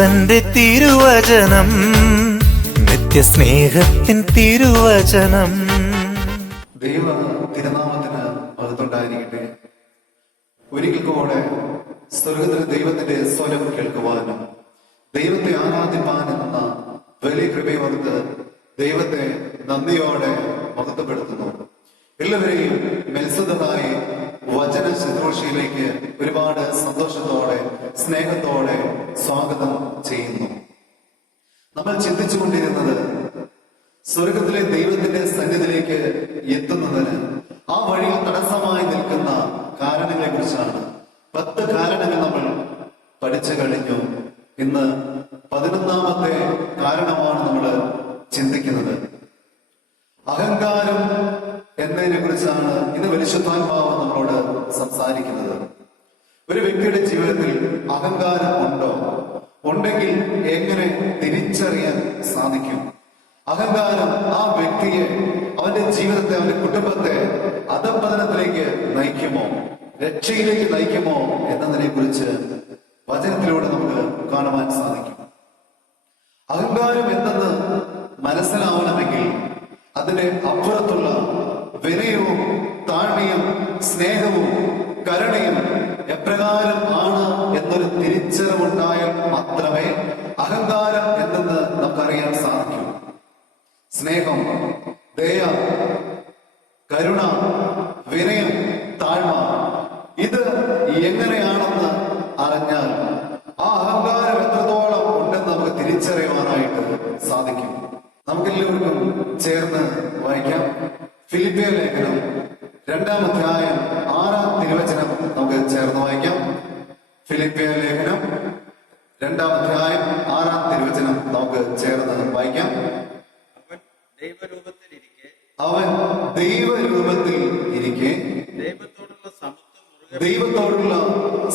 അവന്റെ തിരുവചനം നിത്യസ്നേഹത്തിൻ തിരുവചനം. ദൈവ തിരുനാമത്തിന് മഹത്വമുണ്ടായിരിക്കട്ടെ. ഒരിക്കൽ കൂടെ സ്വർഗത്തിൽ ദൈവത്തിന്റെ സ്വരം കേൾക്കുവാനും ദൈവത്തെ ആരാധിപ്പാനും എന്ന വലിയ കൃപയോർത്ത് ദൈവത്തെ നന്ദിയോടെ മഹത്വപ്പെടുത്തുന്നു. എല്ലാവരെയും മെൽസുതമായി വചന ശുശ്രൂഷയിലേക്ക് ഒരുപാട് സന്തോഷത്തോടെ സ്നേഹത്തോടെ സ്വാഗതം ചെയ്യുന്നു. നമ്മൾ ചിന്തിച്ചുകൊണ്ടിരുന്നത് സ്വർഗത്തിലെ ദൈവത്തിന്റെ സന്നിധിയിലേക്ക് എത്തുന്നതിന് ആ വഴിയിൽ തടസ്സമായി നിൽക്കുന്ന കാരണങ്ങളെ കുറിച്ചാണ്. 10 കാരണങ്ങൾ നമ്മൾ പഠിച്ചു കഴിഞ്ഞു. ഇന്ന് 11ാമത്തെ കാരണമാണ് നമ്മൾ ചിന്തിക്കുന്നത്. അഹങ്കാരം എന്നതിനെ കുറിച്ചാണ് ഇന്ന് പരിശുദ്ധാത്മാവ് നമ്മളോട് സംസാരിക്കുന്നത്. ഒരു വ്യക്തിയുടെ ജീവിതത്തിൽ അഹങ്കാരം ഉണ്ടോ? ഉണ്ടെങ്കിൽ എങ്ങനെ തിരിച്ചറിയാൻ സാധിക്കും? അഹങ്കാരം ആ വ്യക്തിയെ, അവന്റെ ജീവിതത്തെ, അവന്റെ കുടുംബത്തെ അധപതനത്തിലേക്ക് നയിക്കുമോ, രക്ഷയിലേക്ക് നയിക്കുമോ എന്നതിനെ കുറിച്ച് വചനത്തിലൂടെ നമുക്ക് കാണുവാൻ സാധിക്കും. അഹങ്കാരം എന്തെന്ന് മനസ്സിലാവണമെങ്കിൽ അതിന്റെ അപ്പുറത്തുള്ള വിനയവും താഴ്മയും സ്നേഹവും കരുണയും എപ്രകാരം ആണ് എന്നൊരു തിരിച്ചറിവുണ്ടായാൽ മാത്രമേ അഹങ്കാരം എന്തെന്ന് നമുക്കറിയാൻ സാധിക്കൂ. സ്നേഹം, ദയ, കരുണ, വിനയം, താഴ്മ, ഇത് എങ്ങനെയാണെന്ന് അറിഞ്ഞാൽ ആ അഹങ്കാരം എത്രത്തോളം ഉണ്ടെന്ന് നമുക്ക് തിരിച്ചറിയുവാനായിട്ട് സാധിക്കും. നമുക്കെല്ലാവർക്കും ചേർന്ന് വായിക്കാം. ഫിലിപ്പിയ ലേഖനം 2-ാം അധ്യായം 6-ാം തിരുവചനം നമുക്ക് ചേർന്ന് വായിക്കാം. ഫിലിപ്പിയ ലേഖനം 2-ാം അധ്യായം 6-ാം തിരുവചനം നമുക്ക് ചേർന്ന് വായിക്കാം. അവൻ ദൈവരൂപത്തിൽ ഇരിക്കെ ദൈവത്തോടുള്ള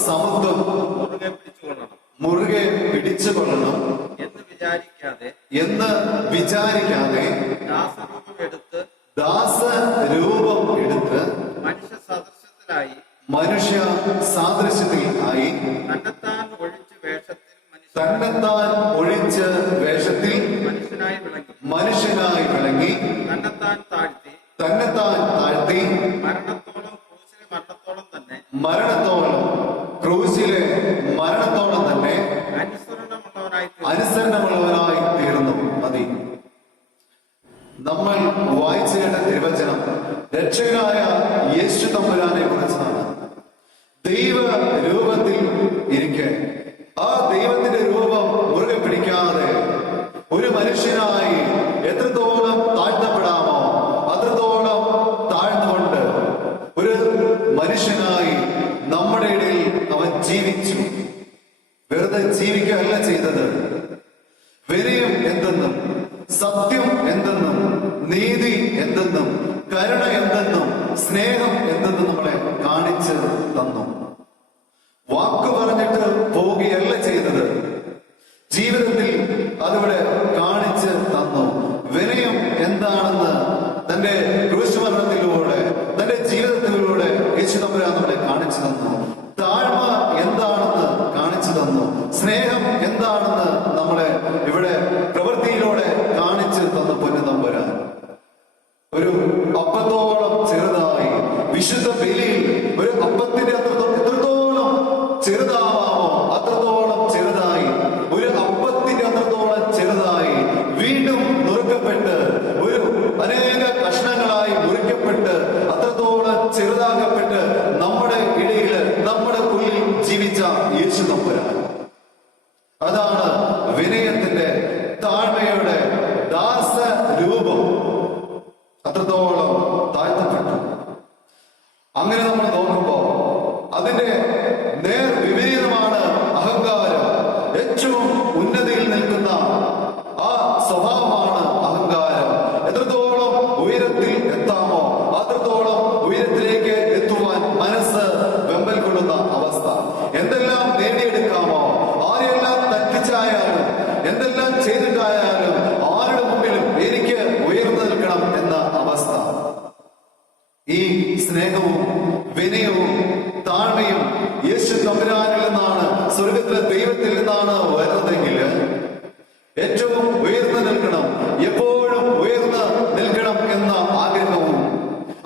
സമത്വം മുറുകെ പിടിച്ചുകൊള്ളണം എന്ന് വിചാരിക്കാതെ ദാസരൂപം എടുത്ത് മനുഷ്യ സാദൃശ്യത്തിലായി തന്നെത്താൻ ഒഴിച്ച് വേഷത്തിൽ മനുഷ്യനായി വിളങ്ങി തന്നെത്താൻ താഴ്ത്തി മരണത്തോളം ക്രൂശിലെ മരണത്തോളം തന്നെ അനുസരണമുള്ളവനായി തീർന്നു. മതി. നമ്മൾ വായിച്ചു കേട്ട തിരുവചനം രക്ഷകനായ യേശു തമ്പുരാനെ കുറിച്ചാണ്. ദൈവ രൂപത്തിൽ ഇരിക്കെ ആ ദൈവത്തിന്റെ രൂപം മുറുകെ പിടിക്കാതെ ഒരു മനുഷ്യനായി എത്രത്തോളം താഴ്ത്തപ്പെടാമോ അത്രത്തോളം താഴ്ന്നുകൊണ്ട് ഒരു മനുഷ്യനായി നമ്മുടെ ഇടയിൽ അവൻ ജീവിച്ചു. വെറുതെ ജീവിക്കുകയല്ല ചെയ്തത്. വിനയം എന്തെന്നും സത്യം എന്തെന്നും നീതി എന്തെന്നും കരുണ എന്തെന്നും സ്നേഹം എന്തെന്നും നമ്മളെ കാണിച്ച് തന്നു. വാക്ക് പറഞ്ഞിട്ട് പോവുകയല്ല ചെയ്തത്, ജീവിതത്തിൽ അതിവിടെ കാണിച്ച് തന്നു. വിനയം എന്താണെന്ന് തന്റെ ക്രൂശുമരണത്തിലൂടെ തന്റെ ജീവിതത്തിലൂടെ യേശു തമ്പുരാൻ നമ്മളെ കാണിച്ചു തന്നു. താഴ്മ എന്താണെന്ന് കാണിച്ചു തന്നു. സ്നേഹം എന്താണെന്ന് നമ്മളെ ഇവിടെ പ്രവൃത്തിയിലൂടെ കാണിച്ചു തന്നു. പൊന്നു തമ്പുരാൻ ഒരു അപ്പത്തോളം ചെറുതായി വിശുദ്ധ ബലിയിൽ ഒരു അപ്പത്തിന്റെ എത്രത്തോളം ചെറുതാവാമോ അത്രത്തോളം ചെറുതായി, ഒരു അപ്പത്തിന്റെ അത്രത്തോളം ചെറുതായി വീണ്ടും നുറുക്കപ്പെട്ട് ഒരു അനേക കഷ്ണങ്ങളായി മുറിക്കപ്പെട്ട് അത്രത്തോളം ചെറുതാക്കപ്പെട്ട് നമ്മുടെ ഇടയിൽ നമ്മുടെ ഉള്ളിൽ ജീവിച്ച യേശു തമ്പുരാൻ. അതാണ് വിനയത്തിന്റെ താഴ്മയുടെ ദാസ രൂപം. അത്രത്തോളം താഴ്ത്തപ്പെട്ടു. അങ്ങനെ നമ്മൾ നോക്കുമ്പോ അതിന്റെ നേർ വിപരീതമാണ് അഹങ്കാരം. ഏറ്റവും ഉന്നതിയിൽ നിൽക്കുന്ന ആ സ്വഭാവമാണ് അഹങ്കാരം. എത്രത്തോളം ഉയരത്തിൽ എത്താമോ അത്രത്തോളം ഉയരത്തിലേക്ക് എത്തുവാൻ മനസ്സ് വെമ്പൽ കൊള്ളുന്ന അവസ്ഥ. എന്തെല്ലാം നേടിയെടുക്കാമോ, ആരെല്ലാം തട്ടിച്ചായാലും എന്തെല്ലാം ചെയ്തിട്ടായാലും ആരുടെ മുമ്പിലും എനിക്ക് ഉയർന്നു നിൽക്കണം എന്ന അവസ്ഥ. ഈ സ്നേഹവും വിനയവും താഴ്മയും യേശു തമ്പുരാനിൽ നിന്നാണ് സ്വർഗ സ്വർഗത്തിലെ ദൈവത്തിൽ നിന്നാണ് വരുന്നതെങ്കിൽ ഏറ്റവും ഉയർന്നു നിൽക്കണം, എപ്പോഴും ഉയർന്ന് നിൽക്കണം എന്ന ആഗ്രഹവും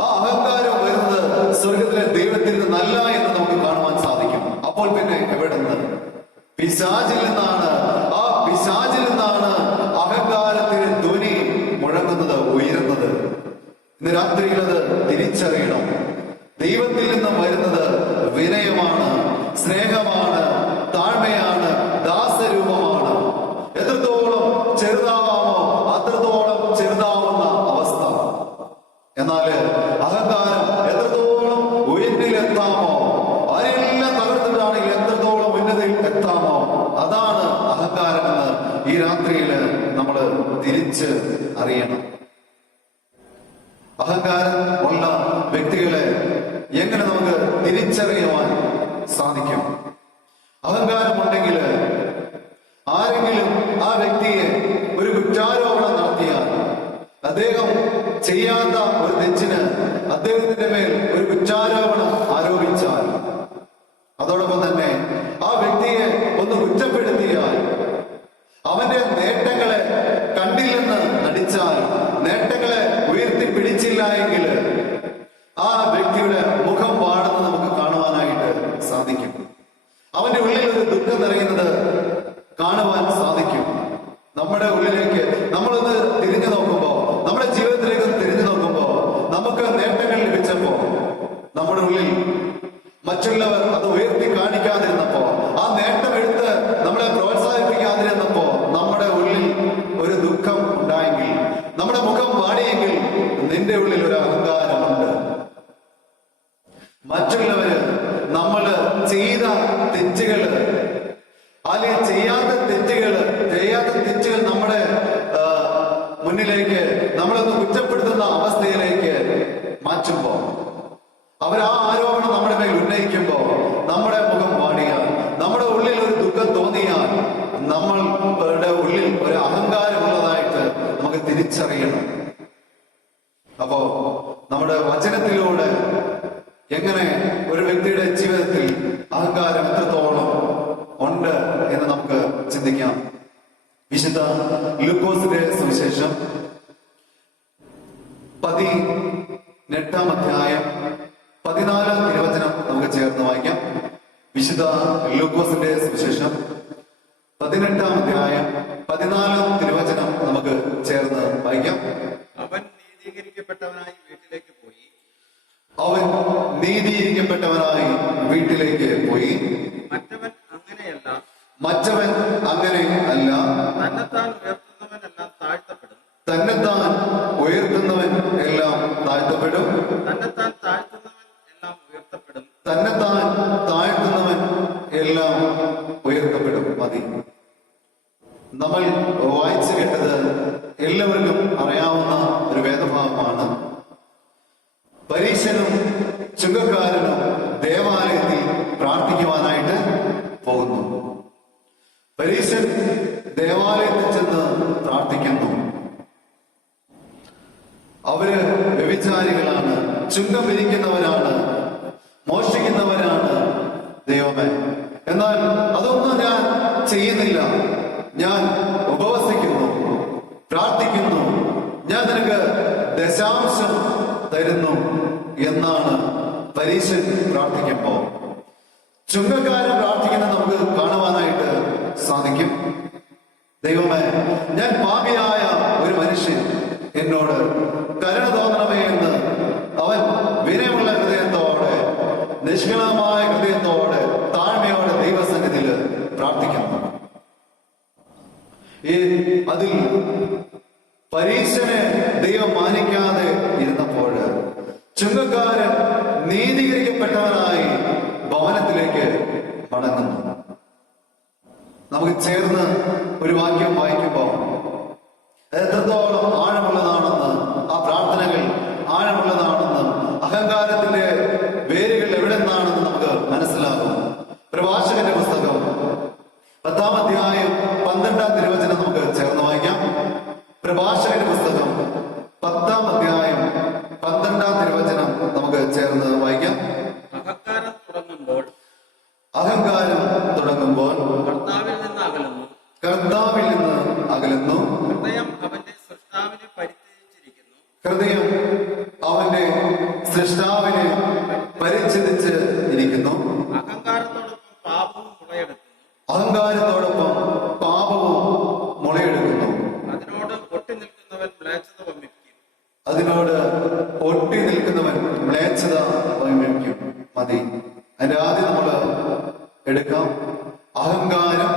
ആ അഹങ്കാരവും വരുന്നത് സ്വർഗത്തിലെ ദൈവത്തിൽ നിന്നല്ല എന്ന് നമുക്ക് കാണുവാൻ സാധിക്കും. അപ്പോൾ പിന്നെ എവിടെ നിന്ന്? പിശാചിൽ നിന്നാണ്. ആ പിശാചിൽ നിന്നാണ് അഹങ്കാരത്തിന് ധ്വനി മുഴങ്ങുന്നത്, ഉയരുന്നത്. ഇന്ന് രാത്രിയിൽ അത് തിരിച്ചറിയണം. ദൈവത്തിൽ നിന്ന് വരുന്നത് വിനയമാണ്, സ്നേഹമാണ്, താഴ്മയാണ്, ദാസരൂപമാണ്. എത്രത്തോളം ചെറുതാവാമോ അത്രത്തോളം ചെറുതാവുന്ന അവസ്ഥ. എന്നാല് അഹങ്കാരം എത്രത്തോളം ഉയർന്നിലെത്താമോ, ആരെല്ലാം തകർത്തിട്ടാണെങ്കിൽ എത്രത്തോളം ഉന്നതിൽ എത്താമോ, അതാണ് അഹങ്കാരം എന്ന് ഈ രാത്രിയിൽ നമ്മൾ തിരിച്ച് അറിയണം. അഹങ്കാരം ഉള്ള വ്യക്തികളെ എങ്ങനെ നമുക്ക് തിരിച്ചറിയുവാൻ സാധിക്കും? അഹങ്കാരമുണ്ടെങ്കിൽ ആരെങ്കിലും ആ വ്യക്തിയെ ഒരു കുറ്റാരോപണം നടത്തിയാൽ, അദ്ദേഹം ചെയ്യാത്ത ഒരു തെറ്റിന് അദ്ദേഹത്തിന്റെ മേൽ ഒരു കുറ്റാരോപണം ആരോപിച്ചാൽ, അതോടൊപ്പം തന്നെ ആ വ്യക്തിയെ ഒന്ന് കുറ്റപ്പെടുത്തിയാൽ, അവന്റെ നേട്ടങ്ങളെ കണ്ടില്ലെന്ന് നടിച്ചാൽ, നേട്ടങ്ങളെ ഉയർത്തിപ്പിടിച്ചില്ല എങ്കിൽ ആ വ്യക്തിയുടെ മുഖം വാടുന്നത് നമുക്ക് കാണുവാനായിട്ട് സാധിക്കും. അവന്റെ ഉള്ളിൽ ഒരു ദുഃഖം നിറയുന്നത് കാണുവാൻ സാധിക്കും. നമ്മുടെ ഉള്ളിലേക്ക് നമ്മളൊന്ന് തിരിഞ്ഞു നോക്കുമ്പോ, നമ്മുടെ ജീവിതത്തിലേക്ക് ഒന്ന് തിരിഞ്ഞു നോക്കുമ്പോ, നമുക്ക് നേട്ടങ്ങൾ ലഭിച്ചപ്പോ നമ്മുടെ ഉള്ളിൽ മറ്റുള്ളവർ അത് ഉയർത്തി കാണിക്കാതിരുന്നപ്പോ, ആ നേട്ടം എടുത്ത് നമ്മളെ പ്രോത്സാഹിപ്പിക്കാതിരുന്നപ്പോ നമ്മുടെ ഉള്ളിൽ ഒരു ദുഃഖം ഉണ്ടായെങ്കിൽ, നമ്മുടെ മുഖം വാടിയെങ്കിൽ നിന്റെ ഉള്ളിൽ ഒരു അഹങ്കാരമുണ്ട്. മറ്റുള്ളവര് നമ്മള് ചെയ്ത തെറ്റുകള്, അല്ലെങ്കിൽ ചെയ്യാത്ത തെറ്റുകൾ നമ്മുടെ മുന്നിലേക്ക് നമ്മളൊന്ന് കുറ്റപ്പെടുത്തുന്ന അവസ്ഥയിലേക്ക് മാറ്റുമ്പോ, അവർ ആ ആരോപണം നമ്മുടെ മേൽ ഉന്നയിക്കുമ്പോ നമ്മുടെ മുഖം വാടിയാൽ, നമ്മുടെ ഉള്ളിൽ ഒരു ദുഃഖം തോന്നിയാൽ, നമ്മളുടെ ഉള്ളിൽ ഒരു അഹങ്കാരമുള്ളതായിട്ട് നമുക്ക് തിരിച്ചറിയണം. അപ്പോ നമ്മുടെ വചനത്തിലൂടെ എങ്ങനെ ഒരു വ്യക്തിയുടെ ജീവിതത്തിൽ അഹങ്കാരം എത്രത്തോളം ഉണ്ട് എന്ന് നമുക്ക് ചിന്തിക്കാം. വിശുദ്ധ ലൂക്കോസിന്റെ സുവിശേഷം 18-ാം അധ്യായം 14-ാം തിരുവചനം നമുക്ക് ചേർന്ന് വായിക്കാം. വിശുദ്ധ ലൂക്കോസിന്റെ സുവിശേഷം 18-ാം അധ്യായം 14-ാം തിരുവചനം നമുക്ക് ചേർന്ന് വായിക്കാം. അവൻ നീതീകരിക്കപ്പെട്ടവനായി വീട്ടിലേക്ക് പോയി. അവൻ നീതീകരിക്കപ്പെട്ടവനായി വീട്ടിലേക്ക് പോയി. മറ്റവൻ അങ്ങനെയല്ല. മറ്റവൻ അങ്ങനെ അല്ല. തന്നെത്താൻ ഉയർത്തുന്നവനെല്ലാം താഴ്ത്തപ്പെടും. തന്നെത്താൻ ഉയർത്തുന്നവൻ എല്ലാം താഴ്ത്തപ്പെടും. തന്നെത്താൻ താഴ്ത്തുന്നവൻ എല്ലാം ഉയർത്തപ്പെടും. തന്നെത്താൻ താഴ്ത്തുന്നവൻ എല്ലാം ഉയർത്തപ്പെടും. മതി. നമ്മൾ വായിച്ചു കേട്ടത് എല്ലാവർക്കും അറിയാവുന്ന ഒരു വേദഭാഗമാണ്. പരീശനും ചുങ്കക്കാരനും ദേവാലയത്തിൽ പ്രാർത്ഥിക്കുവാനായിട്ട് പോകുന്നു. പരീശൻ ദേവാലയത്തിൽ ചെന്ന് പ്രാർത്ഥിക്കുന്നു. അവര് വ്യഭിചാരികളാണ്, ചുങ്കം പിരിക്കുന്നവരാണ്, മോഷ്ടിക്കുന്നവരാണ്. ദൈവമേ, എന്നാൽ അതൊന്നും ഞാൻ ചെയ്യുന്നില്ല. ഞാൻ ഉപവസിക്കുന്നു, പ്രാർത്ഥിക്കുന്നു, ഞാൻ നിനക്ക് ദശാംശം തരുന്നു എന്നാണ് പരീശൻ പ്രാർത്ഥിക്കുമ്പോ. ചുങ്കക്കാരൻ പ്രാർത്ഥിക്കുന്നത് നമുക്ക് കാണുവാനായിട്ട് സാധിക്കും. ദൈവമേ, ഞാൻ പാപിയായ ഒരു മനുഷ്യൻ, എന്നോട് കരുണ തോന്നണമേ എന്ന് അവൻ വിനയമുള്ള ഹൃദയത്തോടെ, നിഷ്കളമായ ഹൃദയത്തോടെ, താഴ്മയോടെ ദൈവസന്നിധിയിൽ പ്രാർത്ഥിക്കുന്നു. അതിൽ പരീശനെ ദൈവം മാനിക്കാതെ ഇരുന്നപ്പോൾ ചുങ്കക്കാരൻ നീതീകരിക്കപ്പെട്ടവനായി ഭവനത്തിലേക്ക് മടങ്ങുന്നു. നമുക്ക് ചേർന്ന് ഒരു വാക്യം വായിക്കുമ്പോ എത്രത്തോളം ആഴമുള്ളതാണെന്ന്, ആ പ്രാർത്ഥനകൾ ആഴമുള്ളതാണെന്ന്, അഹങ്കാരത്തിന്റെ വേരുകൾ എവിടെ നിന്നാണെന്ന് നമുക്ക് മനസ്സിലാകും. പ്രഭാഷകന്റെ പുസ്തകം 10-ാം അധ്യായം 12-ാം തിരുവചനം നമുക്ക് ചേർന്ന് വായിക്കാം. പ്രഭാഷകന്റെ പുസ്തകം 10-ാം അധ്യായം 12-ാം തിരുവചനം നമുക്ക് ചേർന്ന് വായിക്കാം. അഹങ്കാരം തുടങ്ങുമ്പോൾ പരിച്ഛേദിച്ച് ഇരിക്കുന്നു. അഹങ്കാരത്തോടൊപ്പം പാപവും മുളയെടുക്കുന്നു. അഹങ്കാരത്തോടൊപ്പം പാപവും മുളയെടുക്കുന്നു. അതിനോട് ഒട്ടി നിൽക്കുന്നവൻ മ്ലേച്ഛത വമിക്കും. അതിനോട് ഒട്ടി നിൽക്കുന്നവൻ മ്ലേച്ഛത വമിക്കും. മതി. അതിന്റെ ആദ്യം നമ്മൾ എടുക്കാം. അഹങ്കാരം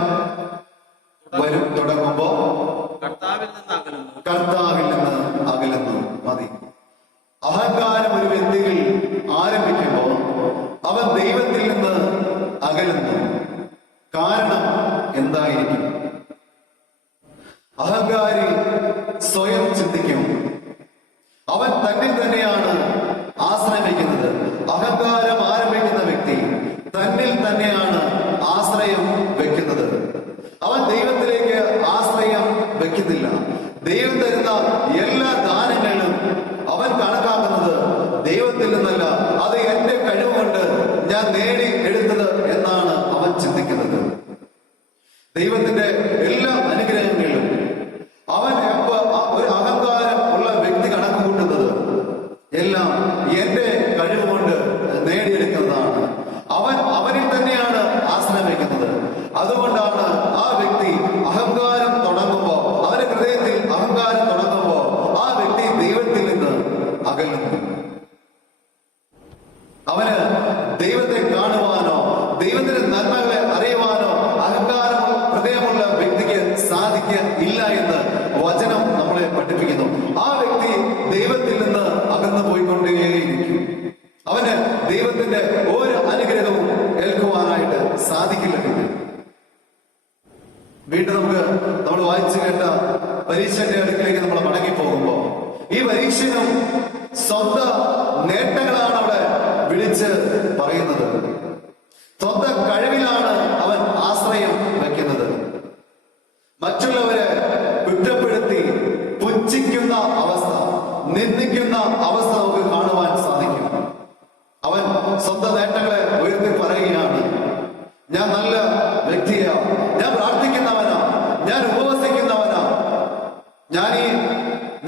തുടങ്ങുമ്പോ കർത്താവിൽ നിന്ന് അകലുന്നു. കർത്താവിൽ നിന്ന് അകലുന്നു. മതി. അഹങ്കാരം ഒരു വ്യക്തിയിൽ ആരംഭിക്കുമ്പോൾ അവൻ ദൈവത്തിൽ നിന്ന് അകലുന്നു. കാരണം എന്തായിരിക്കും? അഹങ്കാരി സ്വയം ചിന്തിക്കും. അവൻ തന്നിൽ തന്നെയാണ് ആശ്രയം വയ്ക്കുന്നത്. അഹങ്കാരം ആരംഭിക്കുന്ന വ്യക്തി തന്നിൽ തന്നെയാണ് ആശ്രയം വെക്കുന്നത്. അവൻ ദൈവത്തിലേക്ക് ആശ്രയം വെക്കുന്നില്ല. ദൈവം തരുന്ന എല്ലാ ദാനങ്ങളിലും അവൻ കണക്കാക്കുന്നത് ദൈവത്തിൽ നിന്നല്ല, അത് എന്റെ കഴിവുകൊണ്ട് ഞാൻ നേടി എടുത്തത് എന്നാണ് അവൻ ചിന്തിക്കുന്നത്. ദൈവത്തിന്റെ എല്ലാ അനുഗ്രഹങ്ങളിലും അവൻ ഒരു അഹങ്കാരം ഉള്ള വ്യക്തി കണക്ക് കൂട്ടുന്നത് എല്ലാം എന്റെ കഴിവുകൊണ്ട് നേടിയെടുക്കുന്നതാണ്. അവനിൽ തന്നെയാണ് ആശ്രയം വയ്ക്കുന്നത്. അതുകൊണ്ടാണ് ആ വ്യക്തി അഹങ്കാരം തുടങ്ങുമ്പോ, അവന്റെ ഹൃദയത്തിൽ അഹങ്കാരം തുടങ്ങുമ്പോ ആ വ്യക്തി ദൈവത്തിൽ നിന്ന് അകലുന്നു. അവന് ദൈവത്തെ കാണുവാനോ ദൈവത്തിന്റെ നന്മകളെ അറിയുവാനോ അഹങ്കാരം ഹൃദയമുള്ള വ്യക്തിക്ക് സാധിക്കില്ല എന്ന് വചനം നമ്മളെ പഠിപ്പിക്കുന്നു. ആ വ്യക്തി ദൈവത്തിൽ നിന്ന് അകന്നു പോയിക്കൊണ്ടേയിരിക്കും. അവന് ദൈവത്തിന്റെ ഒരു അനുഗ്രഹവും ഏൽക്കുവാനായിട്ട് സാധിക്കില്ല. വീണ്ടും നമ്മൾ വായിച്ചു കേട്ട പരീക്ഷന്റെ അടുക്കിലേക്ക് നമ്മൾ മടങ്ങി പോകുമ്പോ ഈ പരീക്ഷനും സ്വന്തം നേട്ടങ്ങളാണ് അവിടെ വിളിച്ച് പറയുന്നത്. സ്വന്തം കഴിവിലാണ് അവൻ ആശ്രയം വയ്ക്കുന്നത്. മറ്റുള്ളവരെ കുറ്റപ്പെടുത്തി പുച്ഛിക്കുന്ന അവസ്ഥ, നിന്ദിക്കുന്ന അവസ്ഥ നമുക്ക് കാണുവാൻ സാധിക്കും. അവൻ സ്വന്തം നേട്ടങ്ങളെ ഉയർത്തി പറയുകയാണ്. ഞാൻ നല്ല വ്യക്തിയാ, ഞാൻ പ്രാർത്ഥിക്കുന്നവനാ, ഞാൻ ഉപവസിക്കുന്നവനാ,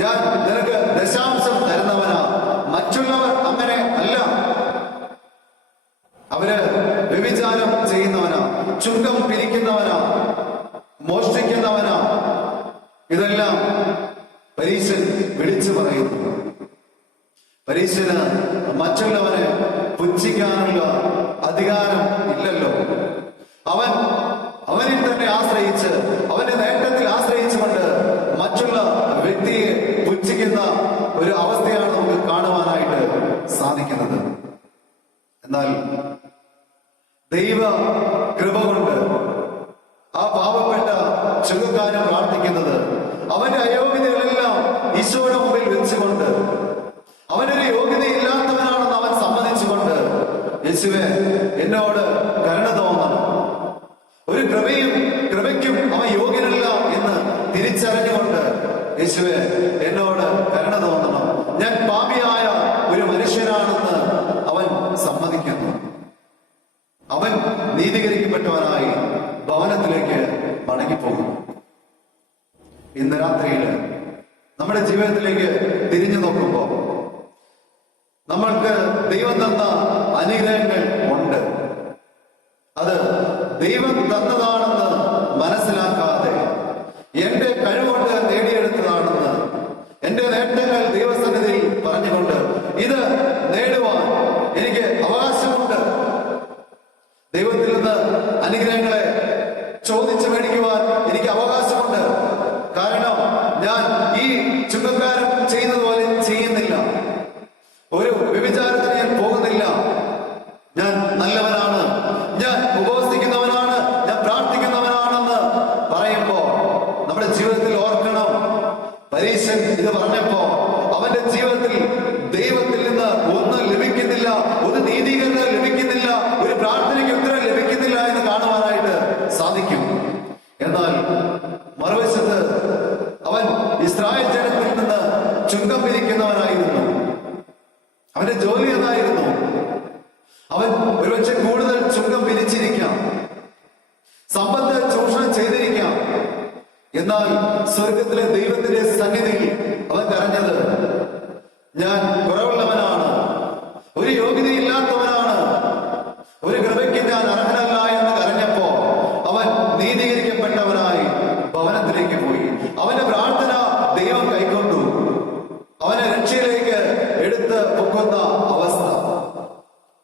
ഞാൻ നിനക്ക് ദശാംശം തരുന്നവനാ. മറ്റുള്ളവർ അങ്ങനെ അല്ല. അവര് വ്യഭിചാരം ചെയ്യുന്നവനാ, ചുങ്കം പിരിക്കുന്നവനാ, മോഷ്ടിക്കുന്നവനാ. ഇതെല്ലാം പരീശൻ വിളിച്ചു പറയുന്നു. പരീശന് മറ്റുള്ളവനെ പുച്ഛിക്കാനുള്ള അധികാരം ഇല്ലല്ലോ. അവനിൽ തന്നെ ആശ്രയിച്ച്, അവന്റെ നേട്ടത്തിൽ ആശ്രയിച്ചുകൊണ്ട് മറ്റുള്ള വ്യക്തിയെ പുച്ഛിക്കുന്ന ഒരു അവസ്ഥയാണ് നമുക്ക് കാണുവാനായിട്ട് സാധിക്കുന്നത്. എന്നാൽ ദൈവ കൃപ കൊണ്ട് ആ പാവപ്പെട്ട ചുങ്കക്കാരൻ പ്രാർത്ഥിക്കുന്നത് അവന്റെ അയോഗ്യതകളെല്ലാം ഈശോയുടെ മുമ്പിൽ വെച്ചുകൊണ്ട്, അവനൊരു യോഗ്യതയില്ലാത്തവനാണെന്ന് അവൻ സമ്മതിച്ചുകൊണ്ട്, യേശുവേ എന്നോട് കരുണ തോന്നണം, ഒരു കൃപയ്ക്കും അവൻ യോഗ്യനല്ല എന്ന് തിരിച്ചറിഞ്ഞുകൊണ്ട്, യേശുവേ എന്നോട് കരുണ തോന്നണം, ഞാൻ പാപിയായ ഒരു മനുഷ്യനാണെന്ന് അവൻ സമ്മതിക്കുന്നു. അവൻ നീതീകരിക്കപ്പെട്ടവനായി ഭവനത്തിലേക്ക് മടങ്ങിപ്പോകുന്നു. ഇന്ന് രാത്രിയിൽ നമ്മുടെ ജീവിതത്തിലേക്ക് തിരിഞ്ഞു നോക്കുമ്പോൾ നമ്മൾക്ക് ദൈവം തന്ന അനുഗ്രഹങ്ങൾ ഉണ്ട്. അത് ദൈവം തന്നതാണെന്ന് മനസ്സിലാക്കാതെ എന്റെ കഴിവുകൊണ്ട് നേടിയെടുത്തതാണെന്ന് എന്റെ നേട്ടങ്ങൾ ദൈവസന്നിധിയിൽ പറഞ്ഞുകൊണ്ട് ഇത് നേടുവാൻ എനിക്ക് അവകാശമുണ്ട്, ദൈവത്തിൽ നിന്ന് അനുഗ്രഹങ്ങളെ ചോദിച്ചു മേടിക്കുവാൻ എനിക്ക് അവകാശമുണ്ട്, കാരണം ഞാൻ ഈ ചുങ്കക്കാരൻ ചെയ്യുന്നതുപോലെ ചെയ്യുന്നില്ല, ഒരു വ്യഭിചാരത്തിന് ഞാൻ പോകുന്നില്ല, ഞാൻ നല്ലവനാണ്, ഞാൻ ഉപവസിക്കുന്നവനാണ്, ഞാൻ പ്രാർത്ഥിക്കുന്നവനാണെന്ന് പറയുമ്പോ നമ്മുടെ ജീവിതത്തിൽ ഓർക്കണം, പരീശൻ ഇത് പറഞ്ഞപ്പോ അവന്റെ ജീവിതത്തിൽ ദൈവത്തിൽ നിന്ന് ഒന്നും ലഭിക്കുന്നില്ല, ഒരു നീതീകരണം ലഭിക്കുന്നില്ല, ഒരു പ്രാർത്ഥനയ്ക്ക് ഉത്തരം ലഭിക്കുന്നില്ല എന്ന് കാണുവാനായിട്ട് സാധിക്കും. എന്നാൽ മറുവശത്ത് അവൻ ഇസ്രായേൽ ജനത്തിൽ നിന്ന് ചുങ്കം പിരിക്കുന്നവനായിരുന്നു. അവന്റെ ജോലി എന്നായിരുന്നു. അവൻ ഒരുപക്ഷെ കൂടുതൽ ചുങ്കം പിരിച്ചിരിക്കാം, സമ്പത്ത് ചൂഷണം ചെയ്തിരിക്കാം. എന്നാൽ സ്വർഗത്തിലെ ദൈവത്തിന്റെ സന്നിധിയിൽ അവൻ കരഞ്ഞത്, ഞാൻ കുറവുള്ളവനാണ്, ഒരു യോഗ്യതയില്ലാത്തവനാണ്,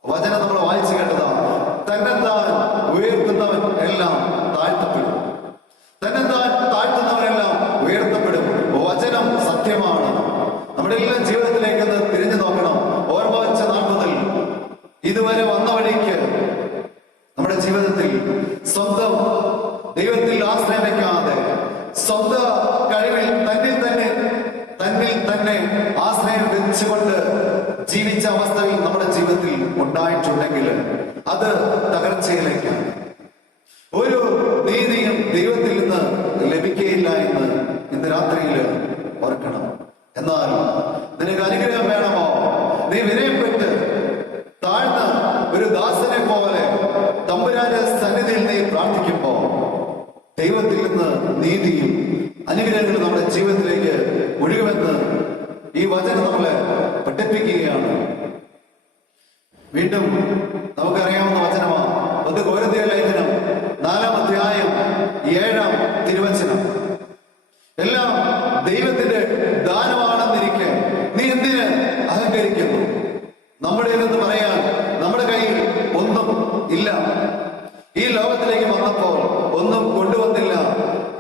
വചനം നമ്മൾ വായിച്ചു കേട്ടതാ. തന്നെത്താൻ ഉയർത്തുന്നവൻ എല്ലാം താഴ്ത്തപ്പെടും, തന്നെത്താൻ താഴ്ത്തുന്നവരെല്ലാം ഉയർത്തപ്പെടും. വചനം സത്യമാണ്. നമ്മുടെ എല്ലാം ജീവിതത്തിലേക്ക് ഒന്ന് തിരിഞ്ഞു നോക്കണം. ഓർമ്മ വെച്ച നാൾ മുതൽ ഇതുവരെ വന്ന വഴിക്ക് നമ്മുടെ ജീവിതത്തിൽ സ്വന്തം ദൈവത്തിൽ ആശ്രയം വയ്ക്കാതെ സ്വന്തം കഴിവിൽ തന്നിൽ തന്നെ ആശ്രയം വെച്ചുകൊണ്ട് ജീവിച്ച അവസ്ഥയിൽ നമ്മുടെ ജീവിതത്തിൽ ഉണ്ടായിട്ടുണ്ടെങ്കിൽ അത് തകർച്ചയിലേക്കാണ്. ഒരു നീതിയും ദൈവത്തിൽ നിന്ന് ലഭിക്കുകയില്ല എന്ന് ഇന്ന് രാത്രിയിൽ ഓർക്കണം. എന്നാൽ നിനക്ക് അനുഗ്രഹം വേണമോ? നീ വിനയപ്പെട്ട് താഴ്ന്ന ഒരു ദാസനെ പോലെ തമ്പുരാന്റെ സന്നിധിയിൽ നീ പ്രാർത്ഥിക്കുമ്പോ ദൈവത്തിൽ നിന്ന് നീതിയും അനുഗ്രഹങ്ങളും നമ്മുടെ ജീവിതത്തിലേക്ക് ഒഴുകുമെന്ന് ഈ വചനം നമ്മളെ പഠിപ്പിക്കുകയാണ്. വീണ്ടും നമുക്കറിയാവുന്ന വചനമാണ് 1 കൊരിന്ത്യർ ലേഖനം 4-ാം അധ്യായം 7-ാം തിരുവചനം. എല്ലാം ദൈവത്തിന്റെ ദാനമാണെന്നിരിക്കെ നീ എന്തിന് അഹങ്കരിക്കുന്നു? നമ്മുടേതെന്ന് പറയാൻ നമ്മുടെ കയ്യിൽ ഒന്നും ഇല്ല. ഈ ലോകത്തിലേക്ക് വന്നപ്പോൾ ഒന്നും കൊണ്ടുവന്നില്ല,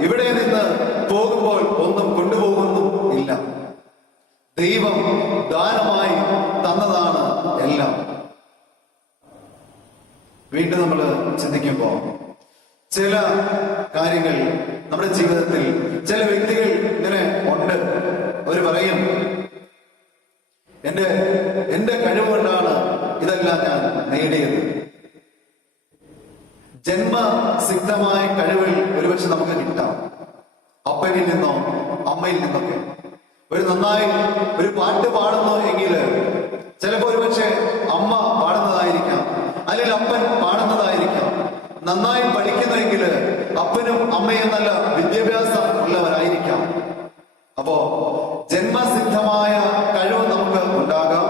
ഇവിടെ നിന്ന് പോകുമ്പോൾ ഒന്നും കൊണ്ടുപോകുന്നും ഇല്ല. ദൈവം ദാനമായി തന്നതാണ് എല്ലാം. വീണ്ടും നമ്മൾ ചിന്തിക്കുമ്പോ ചില കാര്യങ്ങൾ നമ്മുടെ ജീവിതത്തിൽ ചില വ്യക്തികൾ ഇങ്ങനെ ഉണ്ട്. അവര് പറയും, എന്റെ കഴിവുകൊണ്ടാണ് ഇതെല്ലാം ഞാൻ നേടിയത്. ജന്മസിദ്ധമായ കഴിവുകൾ ഒരുപക്ഷെ നമുക്ക് കിട്ടാം, അപ്പനിൽ നിന്നോ അമ്മയിൽ നിന്നൊക്കെ. നന്നായി ഒരു പാട്ട് പാടുന്നു എങ്കിൽ ചിലപ്പോ ഒരുപക്ഷെ അമ്മ പാടുന്നതായിരിക്കാം, അല്ലെങ്കിൽ അപ്പൻ പാടുന്നതായിരിക്കാം. നന്നായി പഠിക്കുന്നെങ്കിൽ അപ്പനും അമ്മയും നല്ല വിദ്യാഭ്യാസം ഉള്ളവരായിരിക്കാം. അപ്പോ ജന്മസിദ്ധമായ കഴിവ് നമുക്ക് ഉണ്ടാകാം,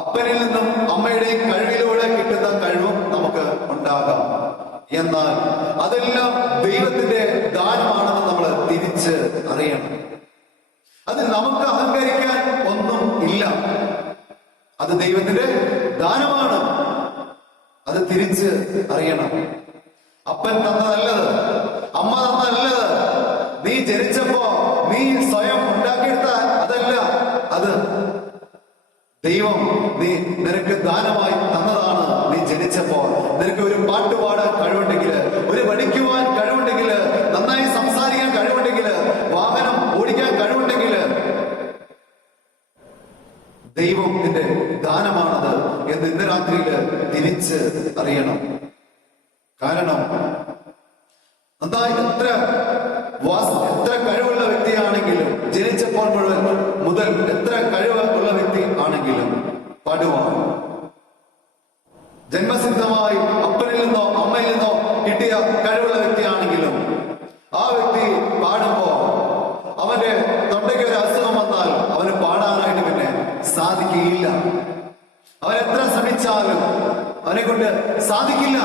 അപ്പനിൽ നിന്നും അമ്മയുടെയും കഴിവിലൂടെ കിട്ടുന്ന കഴിവും നമുക്ക് ഉണ്ടാകാം. എന്നാൽ അതെല്ലാം ദൈവത്തിന്റെ ദാനമാണെന്ന് നമ്മൾ തിരിച്ച് അറിയണം. അത് നമുക്ക് അഹങ്കരിക്കാൻ ഒന്നും ഇല്ല, അത് ദൈവത്തിന്റെ ദാനമാണ്. അത് തിരിച്ച് അറിയണം. അപ്പൻ തന്നതല്ലത്, അമ്മ തന്നതല്ലത്, നീ ജനിച്ചപ്പോ നീ സ്വയം ഉണ്ടാക്കിയെടുത്ത അതല്ല, അത് ദൈവം നിനക്ക് ദാനമായി തന്നതാണ്. നീ ജനിച്ചപ്പോ നിനക്ക് ഒരു പാട്ട് പാടാൻ കഴിവുണ്ടെങ്കിൽ, ഒരു പഠിക്കുവാൻ കഴിവുണ്ടെങ്കിൽ, നന്നായി സംസാരിക്കാൻ കഴിവുണ്ടെങ്കിൽ, വാഹനം ഓടിക്കാൻ കഴിവുണ്ടെങ്കിൽ ദൈവം നിന്റെ ദാനമാണത് എന്ന് ഇന്ന് രാത്രിയിൽ തിരിച്ച് അറിയണം. കാരണം നന്നായി എത്ര കഴിവുള്ള വ്യക്തിയാണെങ്കിലും, ജനിച്ചപ്പോൾ മുതൽ എത്ര കഴിവുള്ള വ്യക്തി ആണെങ്കിലും പാടുവാൻ ജന്മസിദ്ധമായി അപ്പനിൽ നിന്നോ അമ്മയിൽ നിന്നോ കിട്ടിയ കഴിവുള്ള വ്യക്തിയാണെങ്കിലും ആ വ്യക്തി പാടുമ്പോ അവന്റെ തൊണ്ടയ്ക്ക് ഒരു അസുഖം വന്നാൽ അവന് പാടാനായിട്ട് പിന്നെ സാധിക്കുകയില്ല. അവൻ എത്ര ശ്രമിച്ചാലും അവനെ കൊണ്ട് സാധിക്കില്ല.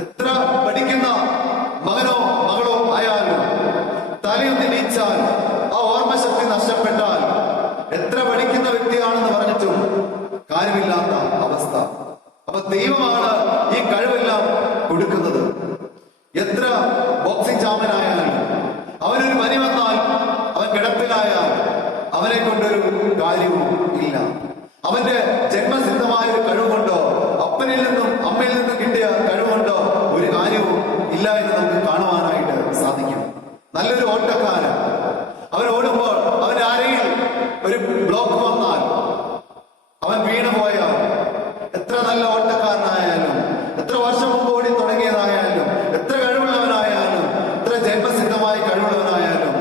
എത്ര പഠിക്കുന്ന മകനോ മകളോ ആയാലും തലയൊന്ന് നീച്ചാൽ, ആ ഓർമ്മശക്തി നഷ്ടപ്പെട്ടാൽ, എത്ര പഠിക്കുന്ന വ്യക്തിയാണെന്ന് പറഞ്ഞിട്ടും കാര്യമില്ലാത്ത അവസ്ഥ. അപ്പൊ ദൈവമാണ് ഈ കഴിവെല്ലാം കൊടുക്കുന്നത്. എത്ര ബോക്സിംഗ് ചാമ്പ്യനായാലും അവനൊരു പനി വന്നാൽ, അവൻ കിടപ്പിലായാൽ അവനെ കൊണ്ടൊരു കാര്യവും ഇല്ല. അവന്റെ ജന്മസിദ്ധമായ ഒരു കഴിവുകൊണ്ടോ അപ്പനിൽ നിന്നും അമ്മയിൽ നിന്നും കിട്ടിയ കഴിവുകൊണ്ടോ ഒരു കാര്യവും ഇല്ല എന്ന് നമുക്ക് കാണുവാനായിട്ട് സാധിക്കും. നല്ലൊരു ഓട്ടക്കാരൻ, അവൻ ഓടുമ്പോൾ അവൻ ആരെയും ഒരു ബ്ലോക്ക് വന്നാൽ, അവൻ വീണു പോയാൽ, എത്ര നല്ല ഓട്ടക്കാരനായാലും, എത്ര വർഷം മുമ്പ് ഓടി തുടങ്ങിയതായാലും, എത്ര കഴിവുള്ളവനായാലും, എത്ര ജന്മസിദ്ധമായി കഴിവുള്ളവനായാലും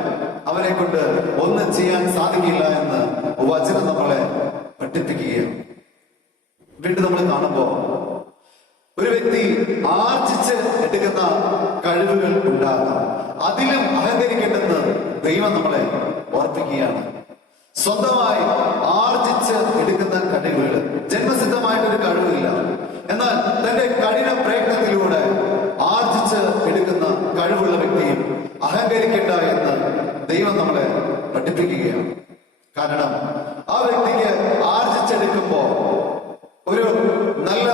അവനെ കൊണ്ട് ഒന്നും ചെയ്യാൻ സാധിക്കില്ല എന്ന് വചനം നമ്മളെ പഠിപ്പിക്കുകയാണ്. വീണ്ടും നമ്മൾ കാണുമ്പോ ഒരു വ്യക്തി ആർജിച്ച് എടുക്കുന്ന കഴിവുകൾ ഉണ്ടാകാം, അതിലും അഹങ്കരിക്കേണ്ടെന്ന് ദൈവം നമ്മളെ ഓർപ്പിക്കുകയാണ്. സ്വന്തമായി ആർജിച്ച് എടുക്കുന്ന കഴിവുകൾ, ജന്മസിദ്ധമായിട്ടൊരു കഴിവില്ല, എന്നാൽ തന്റെ കഠിന പ്രയത്നത്തിലൂടെ ആർജിച്ച് എടുക്കുന്ന കഴിവുള്ള വ്യക്തിയും അഹങ്കരിക്കേണ്ട എന്ന് ദൈവം നമ്മളെ പഠിപ്പിക്കുകയാണ്. കാരണം ആ വ്യക്തിക്ക് ആർജിച്ചെടുക്കുമ്പോ ഒരു നല്ല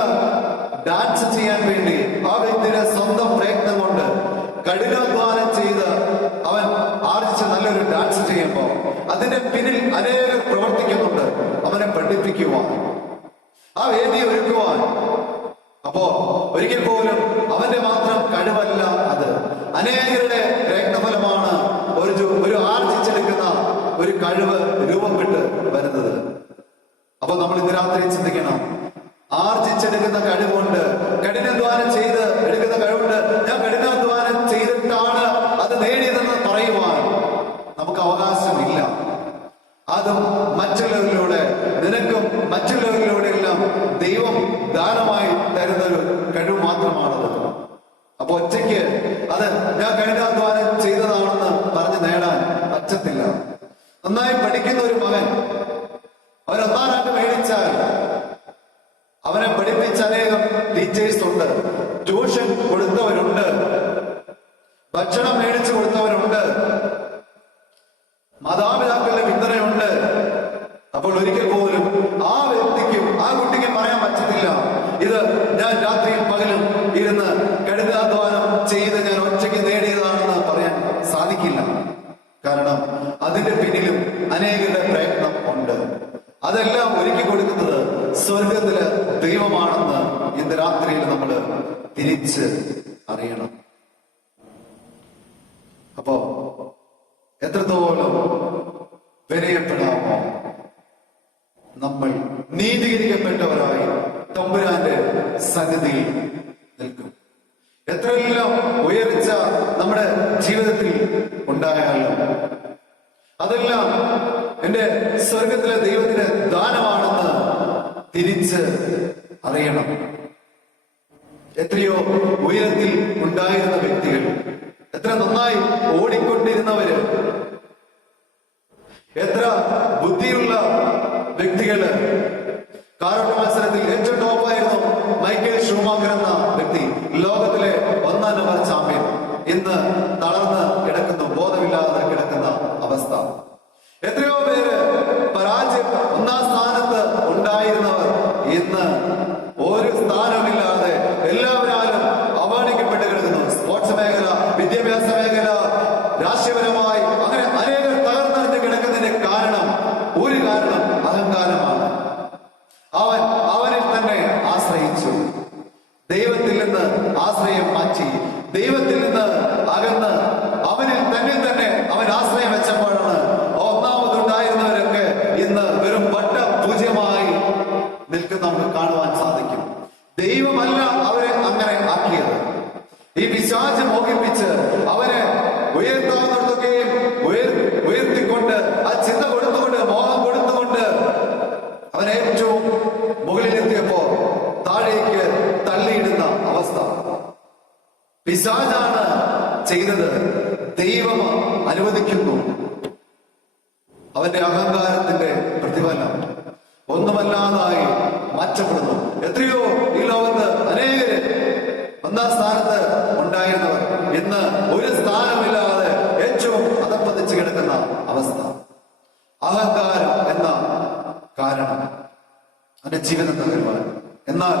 ഡാൻസ് ചെയ്യാൻ വേണ്ടി ആ വ്യക്തിയുടെ സ്വന്തം പ്രയത്നം കൊണ്ട് കഠിനാധ്വാനം ചെയ്ത് അവൻ ആർജിച്ച് നല്ലൊരു ഡാൻസ് ചെയ്യുമ്പോൾ അതിന്റെ പിന്നിൽ അനേകർ പ്രവർത്തിക്കുന്നുണ്ട് അവനെ പഠിപ്പിക്കുവാൻ, ആ വേദി ഒരുക്കുവാൻ. അപ്പോ ഒരിക്കൽ പോലും അവന്റെ മാത്രം കഴിവല്ല അത്, അനേകരുടെ പ്രയത്നഫലമാണ് ഒരു ആർജിച്ചെടുക്കുന്ന ഒരു കഴിവ് രൂപപ്പെട്ട് വരുന്നത്. അപ്പൊ നമ്മൾ ഇന്ന് രാത്രി ചിന്തിക്കണം, ആർജിച്ചെടുക്കുന്ന കഴിവുണ്ട്, കഠിനാധ്വാനം ചെയ്ത് എടുക്കുന്ന കഴിവുണ്ട്. ഞാൻ കഠിനാധ്വാനം ചെയ്തിട്ടാണ് അത് നേടിയതെന്ന് പറയുവാൻ നമുക്ക് അവകാശമില്ല. അതും മറ്റുള്ളവരിലൂടെ, നിനക്കും മറ്റുള്ളവരിലൂടെ എല്ലാം ദൈവം ദാനമായി തരുന്നൊരു കഴിവ് മാത്രമാണത്. അപ്പൊ ഒറ്റയ്ക്ക് അത് ഞാൻ കഠിനാധ്വാനം ചെയ്തതാണെന്ന് പറഞ്ഞ് നേടാൻ പറ്റത്തില്ല. നന്നായി പഠിക്കുന്ന ഒരു മകൻ അവൻ 1-ാം റാങ്ക് മേടിച്ചാൽ അവനെ പഠിപ്പിച്ച അനേകം ടീച്ചേഴ്സ് ഉണ്ട്, ട്യൂഷൻ കൊടുത്തവരുണ്ട്, ഭക്ഷണം മേടിച്ചു കൊടുത്തവരുണ്ട്, മാതാപിതാക്കളുടെ പിന്തുണയുണ്ട്. അപ്പോൾ ഒരിക്കൽ പോലും ആ വ്യക്തിക്കും ആ കുട്ടിക്കും പറയാൻ പറ്റത്തില്ല, ഇത് ഞാൻ രാത്രിയും പകലും ഇരുന്ന് കഠിനാധ്വാനം ചെയ്ത് ഞാൻ ഒറ്റയ്ക്ക് നേടിയതാണെന്ന് പറയാൻ സാധിക്കില്ല. കാരണം അതിന്റെ പിന്നിലും അനേകരുടെ പ്രയത്നം ഉണ്ട്. അതെല്ലാം ഒരുക്കി കൊടുക്കുന്നത് സ്വർഗത്തിലെ ദൈവമാണെന്ന് ഇന്ന് രാത്രിയിൽ നമ്മൾ തിരിച്ച് അറിയണം. അപ്പോ എത്രത്തോളം വിനയപ്പെടാമോ നമ്മൾ നീതീകരിക്കപ്പെട്ടവരായി തമ്പുരാന്റെ സന്നിധിയിൽ നിൽക്കും. എത്രയെല്ലാം ഉയർച്ച നമ്മുടെ ജീവിതത്തിൽ ഉണ്ടായാലും അതെല്ലാം എന്റെ സ്വർഗത്തിലെ ദൈവത്തിന്റെ ദാനമാണെന്ന് തിരിച്ച് അറിയണം. എത്രയോ ഉയരത്തിൽ ഉണ്ടായിരുന്ന വ്യക്തികൾ, എത്ര നന്നായി ഓടിക്കൊണ്ടിരുന്നവര്, എത്ര ബുദ്ധിയുള്ള വ്യക്തികള്. കാരോട്ട മത്സരത്തിൽ ഏറ്റവും ടോപ്പായിരുന്നു മൈക്കൽ ഷൂമാക്കർ എന്ന വ്യക്തി, ലോകത്തിലെ 1-ാം നമ്പർ ചാമ്പ്യൻ. ഇന്ന് തളർന്ന് കിടക്കുന്നു, ബോധമില്ലാതെ കിടക്കുന്ന അവസ്ഥ. എത്രയോ പേര് പരാജയം 1-ാം സ്ഥാനത്ത് ഉണ്ടായിരുന്നവർ ഇന്ന് ഒരു സ്ഥാനമില്ലാതെ എല്ലാവരും അവഗണിക്കപ്പെട്ട് കിടക്കുന്നു. സ്പോർട്സ് മേഖല, വിദ്യാഭ്യാസ മേഖല, രാഷ്ട്രീയപരമായി അങ്ങനെ അനേകം തകർന്നറിഞ്ഞ് കിടക്കുന്നതിന്റെ കാരണം അഹങ്കാരമാണ്. അവനിൽ തന്നെ ആശ്രയിച്ചു, ദൈവത്തിൽ നിന്ന് ആശ്രയം മാറ്റി, ദൈവത്തിൽ നിന്ന് അകന്ന് അവനിൽ തന്നെ അവൻ ആശ്രയം വെച്ചപ്പോഴാണ് ഒന്നാമതുണ്ടായിരുന്നവരൊക്കെ ഇന്ന് വെറും പൂജ്യമായി നിൽക്കുന്ന നമുക്ക് കാണുവാൻ സാധിക്കും. ദൈവമല്ല അവരെ അങ്ങനെ ആക്കിയത്. ഈ പിശാച് മോഹിപ്പിച്ച് അവനെ ഉയർത്താവുന്നിടത്തൊക്കെയും ഉയർത്തിക്കൊണ്ട് ആ ചിന്ത കൊടുത്തുകൊണ്ട്, മോഹം കൊടുത്തുകൊണ്ട് അവൻ ഏറ്റവും മുകളിലെത്തിയപ്പോ താഴേക്ക് തള്ളിയിടുന്ന അവസ്ഥ പിശാചാണ് ചെയ്തത്. ദൈവം അനുവദിക്കുന്നു. അവന്റെ അഹങ്കാരത്തിന്റെ പ്രതിഫലം ഒന്നുമല്ലാതായി മാറ്റപ്പെടുന്നു. എത്രയോ ഈ ലോകത്ത് അനേകര് 1-ാം സ്ഥാനത്ത് ഉണ്ടായിരുന്നവർ ഇന്ന് ഒരു സ്ഥാനമില്ലാതെ ഏറ്റവും അധപ്പതിച്ച് കിടക്കുന്ന അവസ്ഥ. അഹങ്കാരം എന്ന കാരണം അവന്റെ ജീവിതം തകരുവാൻ. എന്നാൽ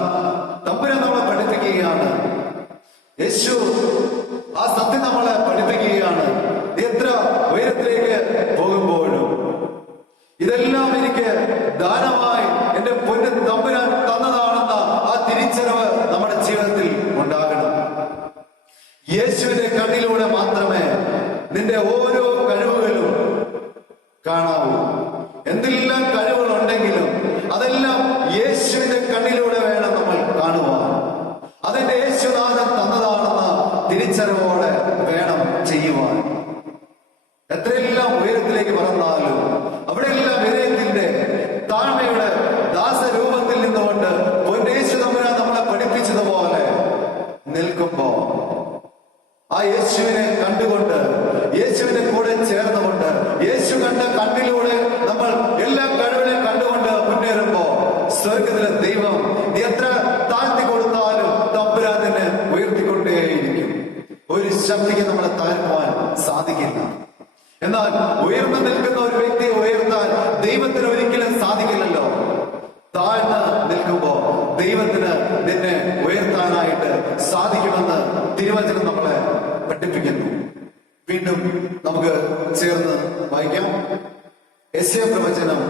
തമ്പുരാൻ നമ്മളെ പഠിപ്പിക്കുകയാണ്, യേശു ആ സത്യം നമ്മളെ പഠിപ്പിക്കുകയാണ്. എത്ര ഉയരത്തിലേക്ക് പോകുമ്പോഴും ഇതെല്ലാം എനിക്ക് ദാനമായി എന്റെ പൊന്നു തമ്പുരാൻ തന്നതാണെന്ന ആ തിരിച്ചറിവ് നമ്മുടെ ജീവിതത്തിൽ ഉണ്ടാകണം. യേശുവിന്റെ കണ്ണിലൂടെ മാത്രമേ നിന്റെ ഓരോ കഴിവുകളും കാണാവൂ. എന്തെല്ലാം കഴിവുകളുണ്ടെങ്കിലും അതെല്ലാം യേശുവിന്റെ കണ്ണിലൂടെ വേണം നമ്മൾ കാണുവാൻ. അതെന്റെ യേശുനാഥൻ തന്നതാണെന്ന തിരിച്ചറിവോടെ വേണം ചെയ്യുവാൻ. എത്രയെല്ലാം ഉയരത്തിലേക്ക് പറന്നാലും അവിടെയെല്ലാം വിനയത്തിന്റെ, താഴ്മയുടെ ദാസരൂപത്തിൽ നിന്നുകൊണ്ട് പൊന്നേശു തമ്പുരാൻ നമ്മളെ പഠിപ്പിച്ചതുപോലെ നിൽക്കുമ്പോ ആ യേശുവിനെ കണ്ടുകൊണ്ട്, യേശുവിന്റെ കൂടെ ചേർന്നുകൊണ്ട്, യേശു കണ്ട കണ്ണിലൂടെ നമ്മൾ എല്ലാ കഴിവിനെ കണ്ടുകൊണ്ട് മുന്നേറുമ്പോ സ്വർഗത്തിലെ ദൈവം എത്ര താഴ്ത്തി കൊടുത്താലും തമ്പുരാൻ തന്നെ ഉയർത്തിക്കൊണ്ടേയിരിക്കും. ഒരു ശക്തിക്ക് നമ്മളെ താഴ്ത്തുവാൻ സാധിക്കില്ല. എന്നാൽ ഉയർന്നു നിൽക്കുന്ന ഒരു വ്യക്തിയെ ഉയർത്താൻ ദൈവത്തിന് ഒരിക്കലും സാധിക്കില്ലല്ലോ. താഴ്ന്ന് നിൽക്കുമ്പോ ദൈവത്തിന് നിന്നെ ഉയർത്താനായിട്ട് സാധിക്കുമെന്ന് തിരുവചനം നമ്മളെ പഠിപ്പിക്കുന്നു. വീണ്ടും നമുക്ക് ചേർന്ന് വായിക്കാം. യെശയ്യാ പ്രവചനം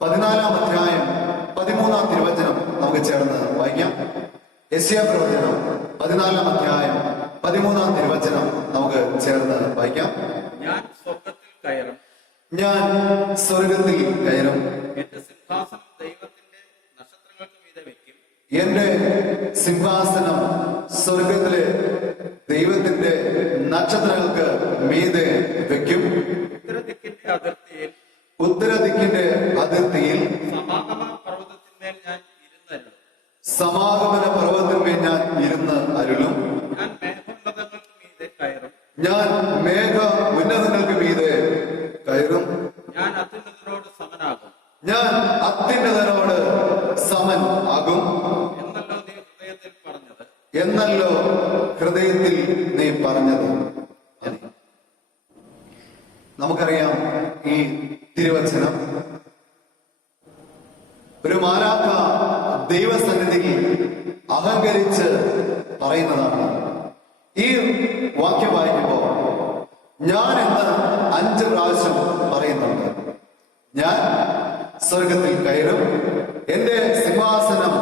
14-ാം അധ്യായം 13-ാം തിരുവചനം നമുക്ക് ചേർന്ന് വായിക്കാം. യെശയ്യാ പ്രവചനം 14-ാം അധ്യായം 13-ാം തിരുവചനം നമുക്ക് ചേർന്ന് വായിക്കാം. ഞാൻ സ്വർഗത്തിൽ കയറും, ഞാൻ സ്വർഗത്തിൽ കയറും, എന്റെ സിംഹാസനം ദൈവത്തിന്റെ നക്ഷത്രങ്ങൾക്ക് മീതെ വെക്കും. എന്റെ സിംഹാസനം സ്വർഗത്തിലെ ദൈവത്തിന്റെ നക്ഷത്രങ്ങൾക്ക് മീതെ വെക്കും. ഉത്തരദിക്കിന്റെ അതിർത്തിയിൽ ഉത്തരദിക്കിന്റെ അതിർത്തിയിൽ സമാഗമ പർവ്വതത്തിന്മേൽ ഞാൻ ഇരുന്നല്ലോ. സമാഗമന പർവ്വതത്തിന്മേൽ ഞാൻ ഇരുന്ന് അരുളും. ഞാൻ മേഘോന്നതങ്ങൾക്ക് മീതെ കയറും, ഞാൻ മേഘ ഉന്നതങ്ങൾക്ക് മീതെ കയറും. ഞാൻ അത്യുന്നതനോട് സമനാകും, ഞാൻ അത്യുന്നതനോട് സമൻ ആകും. എന്നല്ലോ നീ ഹൃദയത്തിൽ പറഞ്ഞത്. എന്നല്ലോ ഹൃദയത്തിൽ നീ പറഞ്ഞത്. നമുക്കറിയാം ഈ തിരുവചനം ഒരു മാലാഖ ദൈവസന്നിധിയിൽ അഹങ്കരിച്ച് പറയുന്നതാണ്. ഈ വാക്യം വായിക്കുമ്പോ ഞാൻ എന്ന് 5 പ്രാവശ്യം പറയുന്നുണ്ട്. ഞാൻ സ്വർഗത്തിൽ കയറും, എന്റെ സിംഹാസനം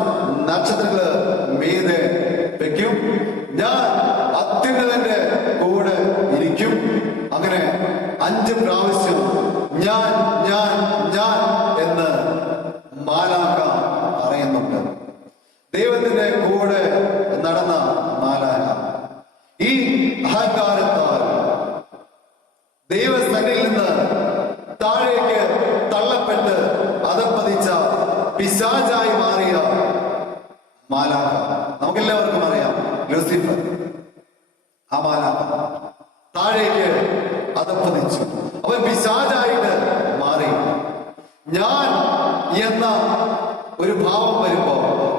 നക്ഷത്രങ്ങള് മീതെ വെക്കും, ഞാൻ അത്യുന്നതന്റെ കൂടെ ഇരിക്കും. അങ്ങനെ 5 പ്രാവശ്യം ഞാൻ ഞാൻ ഞാൻ എന്ന് മാലാഖ പറയുന്നുണ്ട്. ദൈവത്തിന്റെ കൂടെ നടന്ന മാലാഖ ഈ അഹങ്കാരത്താൽ ദൈവസന്നിധിയിൽ നിന്ന് താഴേക്ക് തള്ളപ്പെട്ട് അധപ്പതിച്ച പിശാചായി മാറിയ മാലാഖ. നമുക്കെല്ലാവർക്കും അറിയാം, ലൂസിഫർ. ആ മാലാഖ താഴേക്ക് അധപ്പതിച്ചു, അവൻ പിശാചായിട്ട് മാറി. ഞാൻ എന്ന ഒരു ഭാവം വരുമ്പോ,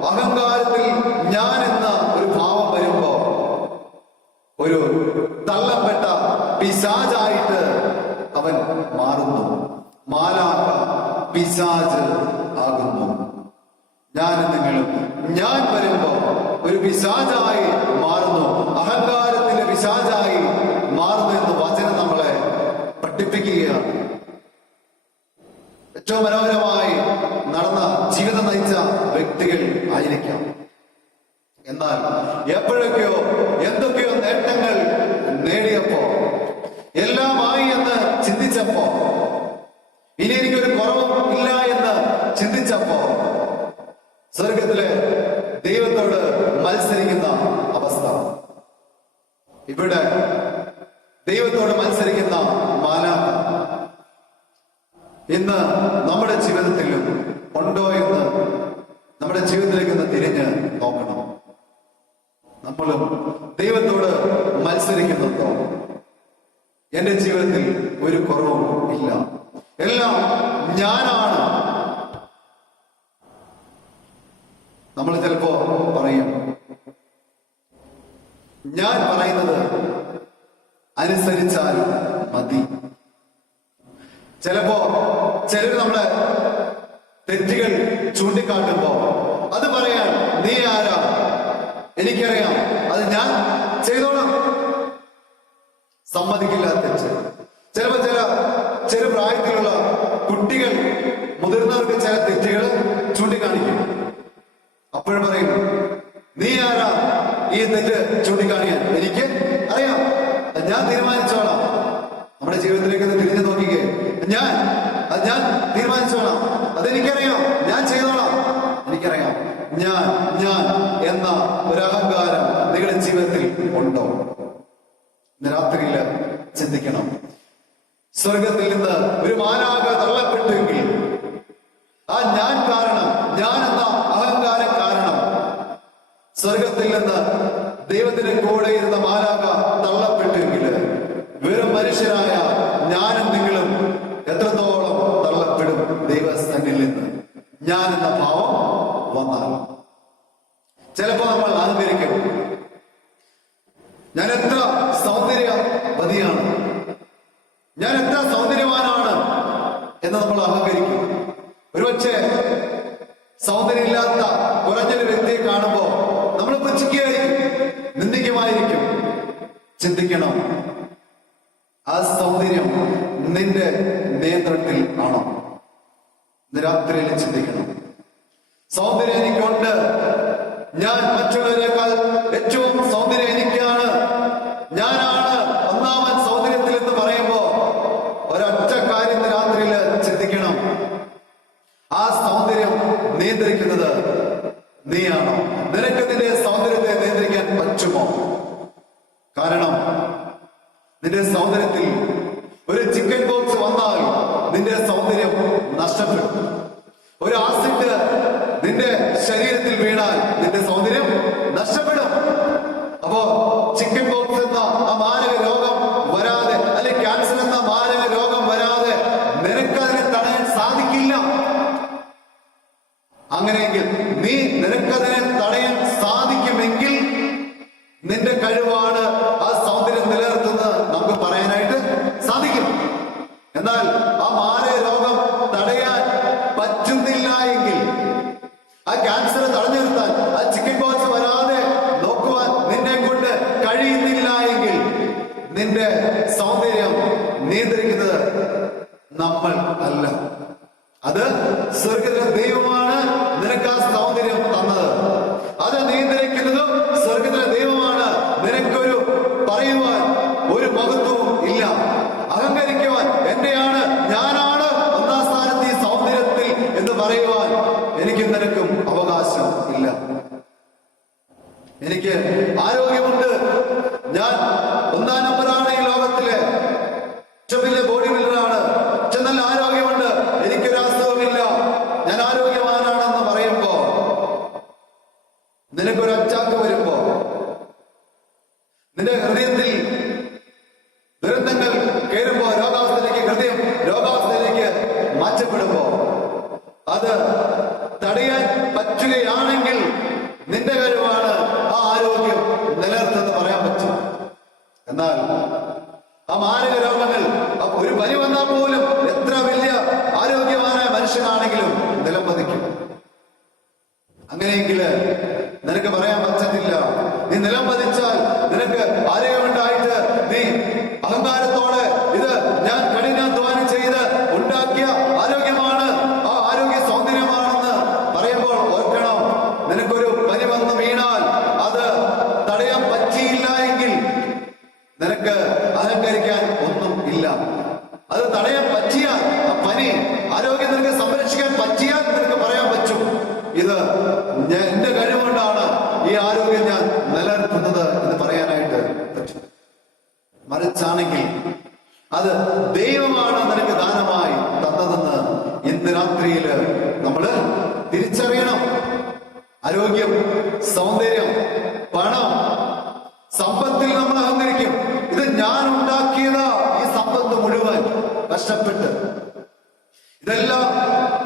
അഹങ്കാരത്തിൽ ഞാൻ എന്ന ഒരു ഭാവം വരുമ്പോ, ഒരു തള്ളപ്പെട്ട പിശാചായിട്ട് അവൻ മാറുന്നു. മാലാഖ പിശാച് ആകുന്നു. ഞാൻ നിങ്ങളും ഞാൻ വരുമ്പോ ഒരു പിശാചായി മാറുന്നു, അഹങ്കാരത്തിന്റെ പിശാചായി മാറുന്നു എന്ന് വചനം നമ്മളെ പഠിപ്പിക്കുകയാണ്. ഏറ്റവും മനോഹരമായി നടന്ന ജീവിതം നയിച്ച വ്യക്തികൾ ആയിരിക്കാം. എന്നാൽ എപ്പോഴൊക്കെയോ എന്തൊക്കെയോ നേട്ടങ്ങൾ നേടിയപ്പോ, എല്ലാമായി എന്ന് ചിന്തിച്ചപ്പോ, ഇനി എനിക്കൊരു കുറവും ഇല്ല എന്ന് ചിന്തിച്ചപ്പോ സ്വർഗത്തിലെ ദൈവത്തോട് മത്സരിക്കുന്ന അവസ്ഥ. ഇവിടെ ദൈവത്തോട് മത്സരിക്കുന്ന മാലാഖ ഇന്ന് നമ്മുടെ ജീവിതത്തിലും ഉണ്ടോ എന്ന് നമ്മുടെ ജീവിതത്തിലേക്ക് ഒന്ന് തിരിഞ്ഞ് നോക്കണം. നമ്മളും ദൈവത്തോട് മത്സരിക്കുന്നുണ്ടോ? എന്റെ ജീവിതത്തിൽ ഒരു കുറവും ഇല്ല, എല്ലാം ഞാനാണ്. നമ്മൾ ചിലപ്പോ പറയും, ഞാൻ പറയുന്നത് അനുസരിച്ചാൽ മതി. ചിലപ്പോ ചിലർ നമ്മളെ തെറ്റുകൾ ചൂണ്ടിക്കാട്ടുമ്പോ അത് പറയാൻ നീ ആരാ, എനിക്കറിയാം, അത് ഞാൻ ചെയ്തോളാം. സമ്മതിക്കില്ല തെറ്റ്. ചിലപ്പോ ചെറു പ്രായത്തിലുള്ള കുട്ടികൾ മുതിർന്നവർക്ക് ചില തെറ്റുകൾ ചൂണ്ടിക്കാണിക്കും. അപ്പോഴും പറയും, നീ ആരാ ഈ തെറ്റ് ചൂണ്ടിക്കാണിക്കാൻ? എനിക്ക് അറിയാം, ഞാൻ തീരുമാനിച്ചോളാം. നമ്മുടെ ജീവിതത്തിലേക്ക് തിരിഞ്ഞു നോക്കിക്കേ, ഞാൻ തീരുമാനിച്ചോളാം, അതെനിക്കറിയാം, ഞാൻ ചെയ്തോളാം, എനിക്കറിയാം. ഞാൻ എന്ന ഒരു അഹങ്കാരം നിങ്ങളുടെ ജീവിതത്തിൽ ഉണ്ടോ? ഇന്ന് രാത്രിയില് ചിന്തിക്കണം. സ്വർഗത്തിൽ നിന്ന് ഒരു മാലാഖ തള്ളപ്പെട്ടെങ്കിൽ ആ ഞാൻ കാരണം, ഞാൻ എന്ന അഹങ്കാരം കാരണം സ്വർഗത്തിൽ നിന്ന് ദൈവത്തിന് കൂടെ ഇരുന്ന മാലാഖ തള്ളപ്പെട്ടെങ്കിൽ വെറും മനുഷ്യരായ ഞാനും നിങ്ങളും എത്രത്തോളം തള്ളപ്പെടും ദൈവസ്ഥനിൽ നിന്ന്? ഞാൻ എന്ന ഭാവം വന്നാൽ ചിലപ്പോ നമ്മൾ അഹങ്കരിക്കും. ഞാൻ എത്ര സൗന്ദര്യവതിയാണ്, ഞാൻ എത്ര സൗന്ദര്യവാനാണ് എന്ന് നമ്മൾ അഹങ്കരിക്കും. ഒരുപക്ഷെ സൗന്ദര്യമില്ലാത്ത കുറഞ്ഞൊരു വ്യക്തിയെ കാണുമ്പോ നമ്മൾ പുച്ഛിക്കുകയായിരിക്കും, നിന്ദിക്കുമായിരിക്കും. ചിന്തിക്കണം, ആ സൗന്ദര്യം നിന്റെ നിയന്ത്രണത്തിൽ ആണോ? ഇന്ന് രാത്രിയിൽ ചിന്തിക്കണം. സൗന്ദര്യം എനിക്കുണ്ട്, ഞാൻ മറ്റുള്ളവരെക്കാൾ ഏറ്റവും സൗന്ദര്യം എനിക്കാണ്, ഞാനാണ് ഒന്നാമൻ സൗന്ദര്യത്തിൽ എന്ന് പറയുമ്പോ ഒരൊറ്റ കാര്യം ഇന്ന് രാത്രിയിൽ ചിന്തിക്കണം. ആ സൗന്ദര്യം നിയന്ത്രിക്കുന്നത് നീയാണോ? നിനക്ക് നിന്റെ സൗന്ദര്യത്തെ നിയന്ത്രിക്കാൻ പറ്റുമോ? കാരണം നിന്റെ സൗന്ദര്യത്തിൽ ഒരു ചിക്കൻ ബോക്സ് വന്നാൽ നിന്റെ സൗന്ദര്യം നഷ്ടപ്പെടും. ഒരു ആസിഡ് നിന്റെ ശരീരത്തിൽ വീണാൽ നിന്റെ സൗന്ദര്യം നഷ്ടപ്പെടും. അപ്പോ ചിക്കൻ ബോക്സ് എന്ന ആ മാരക രോഗം വരാതെ, അല്ലെങ്കിൽ ക്യാൻസർ എന്ന മാരക രോഗം വരാതെ നിനക്കതിനെ തടയാൻ സാധിക്കില്ല. അങ്ങനെയെങ്കിൽ നിനക്കതിനെ തടയാൻ സാധിക്കുമെങ്കിൽ നിന്റെ കഴിവാണ് ആ സൗന്ദര്യം നിലനിർത്തുന്നത് നമുക്ക് പറയാനായിട്ട് സാധിക്കും. എന്നാൽ ആ മാരക രോഗം തടയാൻ പറ്റുന്നില്ല എങ്കിൽ, ആ ക്യാൻസർ തടഞ്ഞു നിർത്താൻ, ആ ചിക്കൻ ബോക്സ് വരാതെ നോക്കുവാൻ നിന്നെ കൊണ്ട് കഴിയുന്നില്ല എങ്കിൽ നിന്റെ സൗന്ദര്യം നിയന്ത്രിക്കുന്നത് നമ്മൾ അല്ല, അത് സ്വർഗ്ഗത്തിലെ ദൈവമാണ് നിനക്ക് ആ സൗന്ദര്യം തന്നത്. അത് നിയന്ത്രിക്കുന്നതും സ്വർഗ്ഗത്തിലെ ദൈവമാണ്. നിനക്കൊരു പറയുവാൻ ഒരു മഹത്വവും ഇല്ല. അഹങ്കരിക്കുവാൻ എന്റെയാണ്, ഞാനാണ് ഒന്നാം സ്ഥാനത്ത് ഈ സൗന്ദര്യത്തിൽ എന്ന് പറയുവാൻ എനിക്കും നിനക്കും അവകാശം ഇല്ല. എനിക്ക് ആരോഗ്യമുണ്ട്, ഞാൻ ഒന്നാം നമ്പറാണ് ഈ ലോകത്തിലെ ഏറ്റവും വലിയ ബോഡി ബിൽഡറാണ്, നല്ല ആരോഗ്യമുണ്ട്, എനിക്കൊരു അസുഖമില്ല, ഞാൻ ആരോഗ്യവാനാണെന്ന് പറയുമ്പോ നിനക്കൊരു അറ്റാക്ക് വരുമ്പോ, നിന്റെ ഹൃദയത്തിൽ ദുരന്തങ്ങൾ കയറുമ്പോ, ഹൃദയം രോഗാവസ്ഥയിലേക്ക് മാറ്റപ്പെടുമ്പോ, അത് തടയാൻ പറ്റുകയാണെങ്കിൽ നിന്റെ കഴിവാണ് ആ ആരോഗ്യം നിലനിർത്തുന്നത് പറയാൻ പറ്റും. എന്നാൽ ആ മാരക രോഗങ്ങൾ ഒരു പനി വന്നാൽ പോലും എത്ര വലിയ ആരോഗ്യവാനായ മനുഷ്യനാണെങ്കിലും നിലംപതിക്കും. അങ്ങനെയെങ്കിൽ നിനക്ക് പറയാൻ പറ്റത്തില്ല. നീ നിലംപതിച്ചാൽ നിനക്ക് ആരോഗ്യമുണ്ടായിട്ട് നീ അഹങ്കാരത്തോടെ ഇത് ഞാൻ കഠിനാധ്വാനം ചെയ്ത് ഉണ്ടാക്കിയ ആരോഗ്യമാണ്, ആ ആരോഗ്യ സൗന്ദര്യമാണെന്ന് പറയുമ്പോൾ ഓർക്കണം, നിനക്കൊരു പനി വന്ന് വീണാൽ അത് തടയാൻ പറ്റിയില്ല എങ്കിൽ നിനക്ക് അഹങ്കരിക്കാൻ ഒന്നും ഇല്ല. അത് തടയാൻ പറ്റിയാൽ, ആ പനി ആരോഗ്യം നിനക്ക് സംരക്ഷിക്കാൻ പറ്റിയാൽ നിനക്ക് പറയാൻ പറ്റും, ഇത് എന്റെ കഴിവുകൊണ്ടാണ് ഈ ആരോഗ്യം ഞാൻ നിലനിർത്തുന്നത് എന്ന് പറയാനായിട്ട് പറ്റും. മറിച്ചാണെങ്കിൽ അത് ദൈവമാണ് നിനക്ക് ദാനമായി തന്നതെന്ന് ഇന്ന് രാത്രിയിൽ നമ്മള് തിരിച്ചറിയണം. ആരോഗ്യം, സൗന്ദര്യം, പണം, സമ്പത്തിൽ നമ്മൾ അഹങ്കരിക്കും. ഇത് ഞാൻ ഉണ്ടാക്കിയതാ, ഈ സമ്പത്ത് മുഴുവൻ കഷ്ടപ്പെട്ട് ഇതെല്ലാം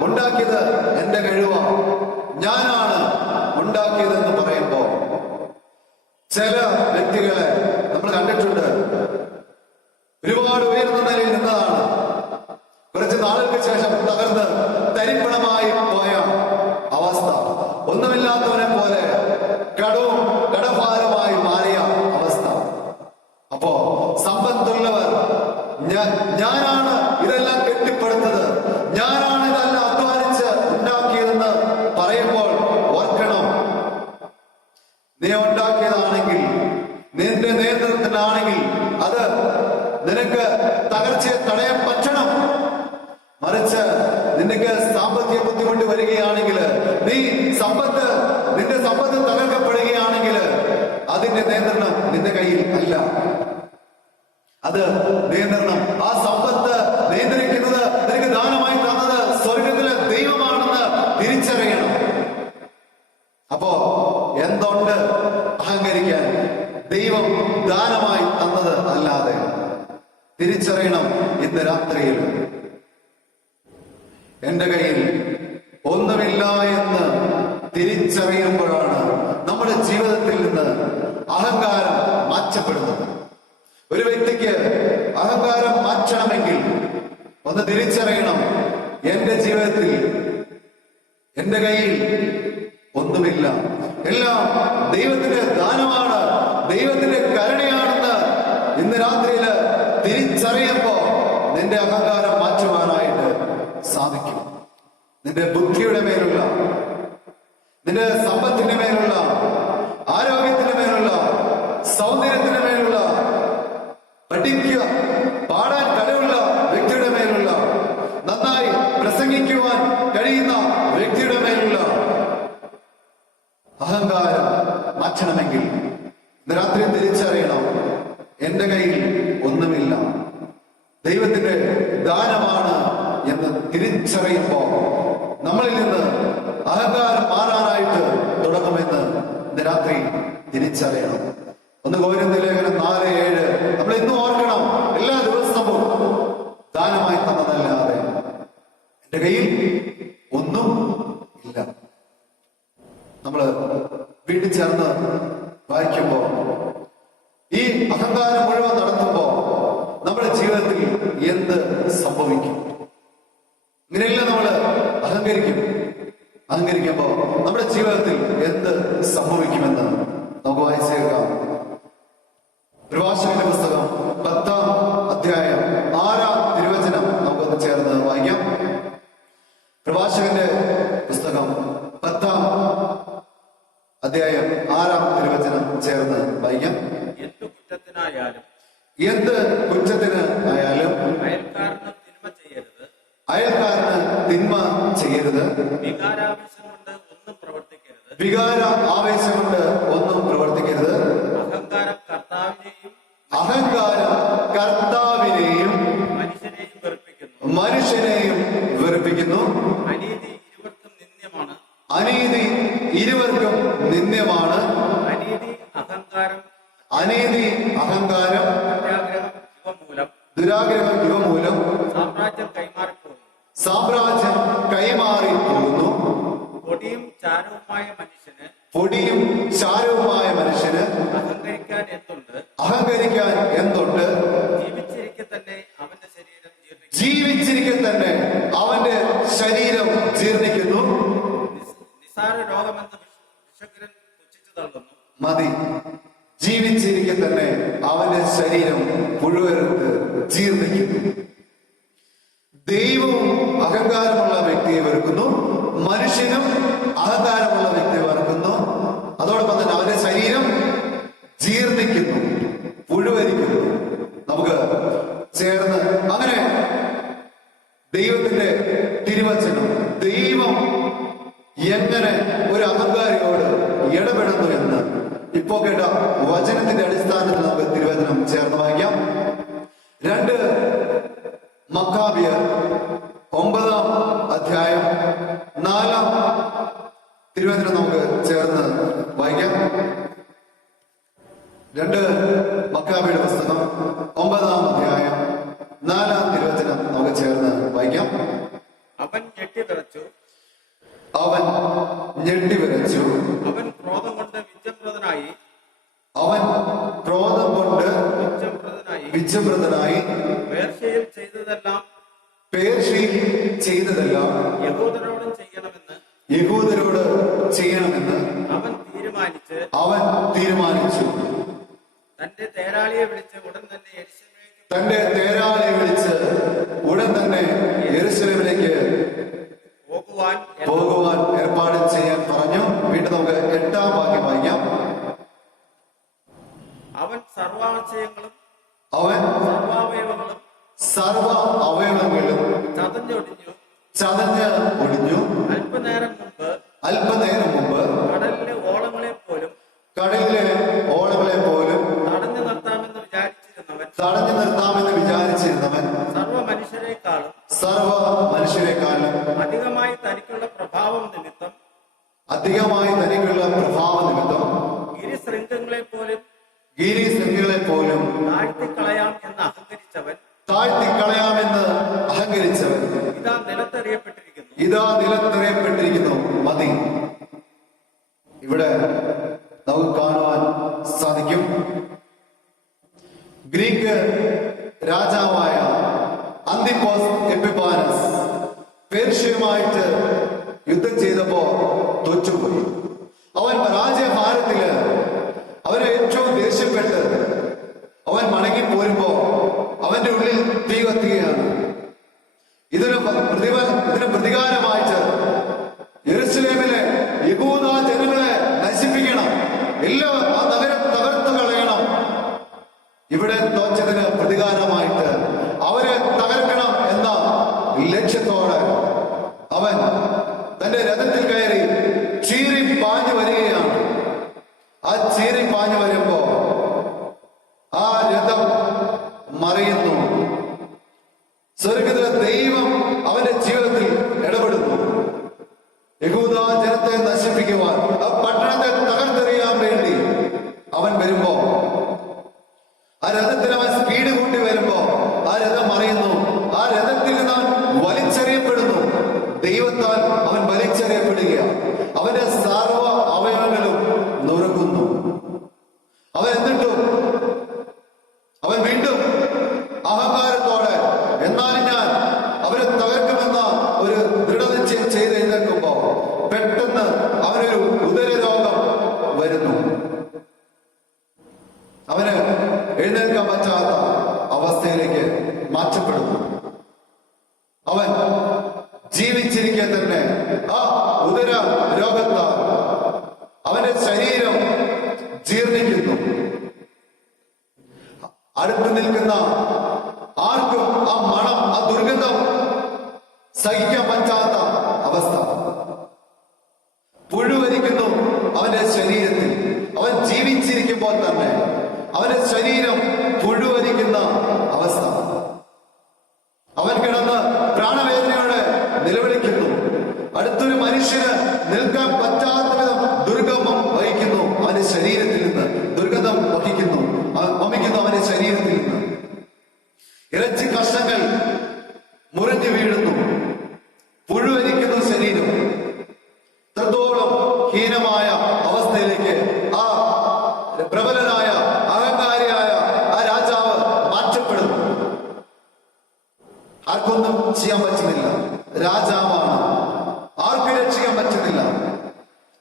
ഉണ്ടാക്കിയത് എന്റെ കഴിവാ, ഞാനാണ് ഉണ്ടാക്കിയതെന്ന് പറയുമ്പോ ചില വ്യക്തികളെ നമ്മൾ കണ്ടിട്ടുണ്ട്. ഒരുപാട് ഉയർന്ന നിലയിൽ നിന്നതാണ്, കുറച്ച് നാളുകൾക്ക് ശേഷം തകർന്ന് തരിപ്പണമായി പോയ അവസ്ഥ, ഒന്നുമില്ലാത്തവനെ പോലെ കടവും കടഭാരമായി മാറിയ അവസ്ഥ. അപ്പോ സമ്പത്തുള്ളവർ ഞാനാണ് ഇതെല്ലാം കെട്ടിപ്പടുത്തത്, ഞാനാണ് ഇതെല്ലാം അധ്വാനിച്ച് ഉണ്ടാക്കിയതെന്ന് പറയുമ്പോൾ ഓർക്കണം, നീ ഉണ്ടാക്കിയതാണെങ്കിൽ, നിന്റെ നിയന്ത്രണത്തിലാണെങ്കിൽ അത് നിനക്ക് തകർച്ചയെ തടയാൻ പറ്റണം. മറിച്ച് നിനക്ക് സാമ്പത്തിക ബുദ്ധിമുട്ട് വരികയാണെങ്കിൽ, നിന്റെ സമ്പത്ത് തകർക്കപ്പെടുകയാണെങ്കിൽ അതിന്റെ നിയന്ത്രണം നിന്റെ കയ്യിൽ അല്ല. അത് നിയന്ത്രണം, ആ സമ്പത്ത് നിയന്ത്രിക്കുന്നത് നിനക്ക് ദാനമായി തന്നത് സ്വർഗത്തിലെ ദൈവമാണെന്ന് തിരിച്ചറിയണം. അപ്പോ എന്തുണ്ട് അഹങ്കരിക്കാൻ? ദൈവം ദാനമായി തന്നത് അല്ലാതെ തിരിച്ചറിയണം. ഇന്ന് രാത്രിയിൽ എന്റെ കയ്യിൽ ഒന്നുമില്ല എന്ന് തിരിച്ചറിയുമ്പോഴാണ് നമ്മുടെ ജീവിതത്തിൽ നിന്ന് അഹങ്കാരം മാറ്റപ്പെടുന്നത്. ഒരു വ്യക്തിക്ക് അഹങ്കാരം മാറ്റണമെങ്കിൽ ഒന്ന് തിരിച്ചറിയണം, എന്റെ ജീവിതത്തിൽ എന്റെ കയ്യിൽ ഒന്നുമില്ല, എല്ലാം ദൈവത്തിന്റെ ദാനമാണ്, ദൈവത്തിന്റെ കരുണയാണെന്ന് ഇന്ന് രാത്രിയില് തിരിച്ചറിയുമ്പോ നിന്റെ അഹങ്കാരം മാറ്റുവാനായിട്ട് സാധിക്കും. നിന്റെ ബുദ്ധിയുടെ മേലുള്ള, നിന്റെ സമ്പത്തിന്റെ മേലുള്ള, ആരോഗ്യത്തിന്റെ മേലുള്ള, സൗന്ദര്യത്തിന്റെ മേലുള്ള, പഠിക്കുക പാടാൻ കഴിവുള്ള വ്യക്തിയുടെ മേലുള്ള, നന്നായി പ്രസംഗിക്കുവാൻ കഴിയുന്ന വ്യക്തിയുടെ മേലുള്ള അഹങ്കാരം മാറ്റണമെങ്കിൽ ഇന്ന് രാത്രി തിരിച്ചറിയണം, എന്റെ കയ്യിൽ ഒന്നുമില്ല, ദൈവത്തിന്റെ ദാനമാണ് എന്ന് തിരിച്ചറിയുമ്പോ നമ്മളിൽ നിന്ന് അഹങ്കാരം മാറാനായിട്ട് തുടങ്ങുമെന്ന് ഇന്ന് രാത്രി തിരിച്ചറിയണം. 1 കൊരിന്ത്യർ ലേഖനം 4:7 നമ്മൾ ഇന്നും ഓർക്കണം. എല്ലാ ദിവസവും ദാനമായി തന്നതല്ലാതെ എന്റെ കയ്യിൽ ഒന്നും ഇല്ല. നമ്മള് വീട്ടിൽ ചേർന്ന് വായിക്കുമ്പോ ഈ അഹങ്കാരം മുഴുവൻ നടത്തുമ്പോ നമ്മുടെ ജീവിതത്തിൽ എന്ത് സംഭവിക്കും? ഇങ്ങനെയെല്ലാം നമ്മള് അഹങ്കരിക്കുമ്പോ നമ്മുടെ ജീവിതത്തിൽ എന്ത് സംഭവിക്കുമെന്ന് നമുക്ക് വായിച്ചു കേൾക്കാം. പ്രഭാഷകന്റെ പുസ്തകം 10-ാം അധ്യായം 6-ാം തിരുവചനം നമുക്കൊന്ന് ചേർന്ന് വായിക്കാം. പ്രഭാഷകന്റെ പുസ്തകം 10-ാം അധ്യായം 6-ാം തിരുവചനം ചേർന്ന് വായിക്കാം. എന്ത് കുറ്റത്തിന് ആയാലും അയൽക്കാരന് തിന്മ ചെയ്യരുത്, വികാര ആവേശം കൊണ്ട് ഒന്നും പ്രവർത്തിക്കരുത്, അഹങ്കാരം കർത്താവിനെയും മനുഷ്യനെയും വെറുപ്പിക്കുന്നു, അനീതി ഇരുവർക്കും നിന്ദ്യമാണ്, അനീതി അഹങ്കാരം ദുരാഗ്രഹം ഇവ മൂലം സാമ്രാജ്യം കൈമാറി പോകുന്നു. പൊടിയും ചാരവുമായ മനുഷ്യന് അഹങ്കരിക്കാൻ എന്തുണ്ട്? ജീവിച്ചിരിക്കെ തന്നെ അവന്റെ ശരീരം ജീർണിക്കുന്നു. മതി, ജീവിച്ചിരിക്കെ തന്നെ അവന്റെ ശരീരം പുഴുവരുത്ത് ജീർണിക്കുന്നു. ദൈവവും അഹങ്കാരമുള്ള വ്യക്തിയെ വെറുക്കുന്നു, മനുഷ്യനും അഹങ്കാരമുള്ള വ്യക്തിയെ വെറുക്കുന്നു. അതോടൊപ്പം തന്നെ അവന്റെ ശരീരം ജീർണിക്കുന്നു, പുഴുവരിക്കുന്നു. നമുക്ക് ചേർന്ന് അങ്ങനെ ദൈവത്തിന്റെ തിരുവചനം, ദൈവം എങ്ങനെ ഒരു അഹങ്കാരിയോട് ഇടപെടുന്നു എന്ന് ഇപ്പോ കേട്ട വചനത്തിന്റെ അടിസ്ഥാനത്തിൽ നമുക്ക് തിരുവചനം ചേർന്ന് വായിക്കാം. 2 മക്കാബിയർ 9-ാം അധ്യായം 4-ാം തിരുവചനം നമുക്ക് ചേർന്ന് വായിക്കാം. 2 മക്കാബിയുടെ പുസ്തകം 9-ാം അധ്യായം 4-ാം തിരുവചനം നമുക്ക് ചേർന്ന് വായിക്കാം. അവൻ ഞെട്ടിവിറച്ചു, അവൻ ക്രോധം കൊണ്ട് വിജൃംഭൃതനായി പേർഷ്യയിൽ ചെയ്തതെല്ലാം യഹൂദരോട് ചെയ്യണമെന്ന് അവൻ തീരുമാനിച്ചു. തന്റെ തേരാളിയെ വിളിച്ച് ഉടൻ തന്നെ യെരൂശലേമിലേക്ക് പോകുവാൻ ഏർപ്പാട് ചെയ്യാൻ പറഞ്ഞു. വീണ്ടും നമുക്ക് 8-ാം വാക്യം വായിക്കാം. അവൻ സർവ അവയവങ്ങളും ചതഞ്ഞ് ഒടിഞ്ഞു. അല്പനേരം മുമ്പ് കടലിലെ ഓളങ്ങളെ പോലും തടഞ്ഞു നിർത്താമെന്ന് വിചാരിച്ചിരുന്നവൻ സർവ മനുഷ്യരെക്കാളും അധികമായി തനിക്കുള്ള പ്രഭാവം നിമിത്തം ഗിരിശൃംഗങ്ങളെ പോലും താഴ്ത്തിക്കളയാമെന്ന് അഹങ്കരിച്ചവൻ ഇതാ നിലത്തെറിയപ്പെട്ടിരിക്കുന്നു. മതി. ഇവിടെ നമുക്ക് കാണുവാൻ സാധിക്കും, ഗ്രീക്ക് രാജാവായ അന്തിപ്പോസ് എപ്പിഫാനസ് പേർഷ്യയുമായിട്ട് യുദ്ധം ചെയ്തപ്പോ ആ ചീറി പാഞ്ഞു വരുമ്പോ ആ രഥം മറിയുന്നു. സ്വർഗത്തിലെ ദൈവം അവന്റെ ജീവിതത്തിൽ ഇടപെടുന്നു. യഹൂദ ജനത്തെ നശിപ്പിക്കുവാൻ, ആ പട്ടണത്തെ തകർത്തെറിയാൻ വേണ്ടി അവൻ വരുമ്പോ, ആ രഥത്തിന് അവൻ സ്പീഡ് കൂട്ടി വരുമ്പോ ആ രഥം മറിയുന്നു. ആ രഥത്തിൽ നിന്ന് അവൻ വലിച്ചെറിയപ്പെടുന്നു. ദൈവത്താൽ അവൻ വലിച്ചെറിയപ്പെടുക. അവന്റെ സർവ്വ അവയവങ്ങളും നുറുങ്ങുന്നു. അവൻ എന്നിട്ടും അവൻ വീണ്ടും അഹങ്കാരത്തോടെ എന്നാലും ഞാൻ അവരെ തകർക്കുമെന്ന ഒരു ദൃഢനിശ്ചയം ചെയ്ത് എഴുന്നേൽക്കുമ്പോ പെട്ടെന്ന് അവനൊരു ഉദരരോഗം വരുന്നു. അവന് എഴുന്നേൽക്കാൻ പറ്റാത്ത അവസ്ഥയിലേക്ക് മാറ്റപ്പെടുന്നു. അവൻ ജീവിച്ചിരിക്കെ തന്നെ ആ ഉദര രോഗത്താൽ അവന്റെ ശരീരം ജീർണിക്കുന്നു. അടുത്ത് നിൽക്കുന്ന ആർക്കും ആ മണം, ആ ദുർഗന്ധം സഹിക്കാൻ പറ്റാത്ത അവസ്ഥ. പുഴുവരിക്കുന്നു അവന്റെ ശരീരത്തിൽ. അവൻ ജീവിച്ചിരിക്കുമ്പോൾ തന്നെ അവന്റെ ശരീരം പുഴുവരിക്കുന്ന അവസ്ഥ. അവൻ കിടന്ന് പ്രാണവേദനയോടെ നിലവിളിക്കുന്നു. അടുത്തൊരു മനുഷ്യന് നിൽക്കാൻ പറ്റാത്ത വിധം ദുർഗന്ധം വഹിക്കുന്നു അവന്റെ ശരീരത്തിൽ നിന്ന്. ദുർഗന്ധം വഹിക്കുന്നു, വമിക്കുന്നു അവന്റെ ശരീരത്തിൽ നിന്ന്. ഇറച്ചി കഷ്ണങ്ങൾ മുറിഞ്ഞു വീഴുന്നു, പുഴുവരിക്കുന്നു ശരീരം. ഇത്രത്തോളം ഹീനമായ അവസ്ഥയിലേക്ക് ആ പ്രബലനായ അഹങ്കാരിയായ ആ രാജാവ് മാറ്റപ്പെടുന്നു. ആർക്കൊന്നും ചെയ്യാൻ പറ്റുന്നില്ല. രാജാവാണ്, ആർക്കും രക്ഷിക്കാൻ പറ്റുന്നില്ല.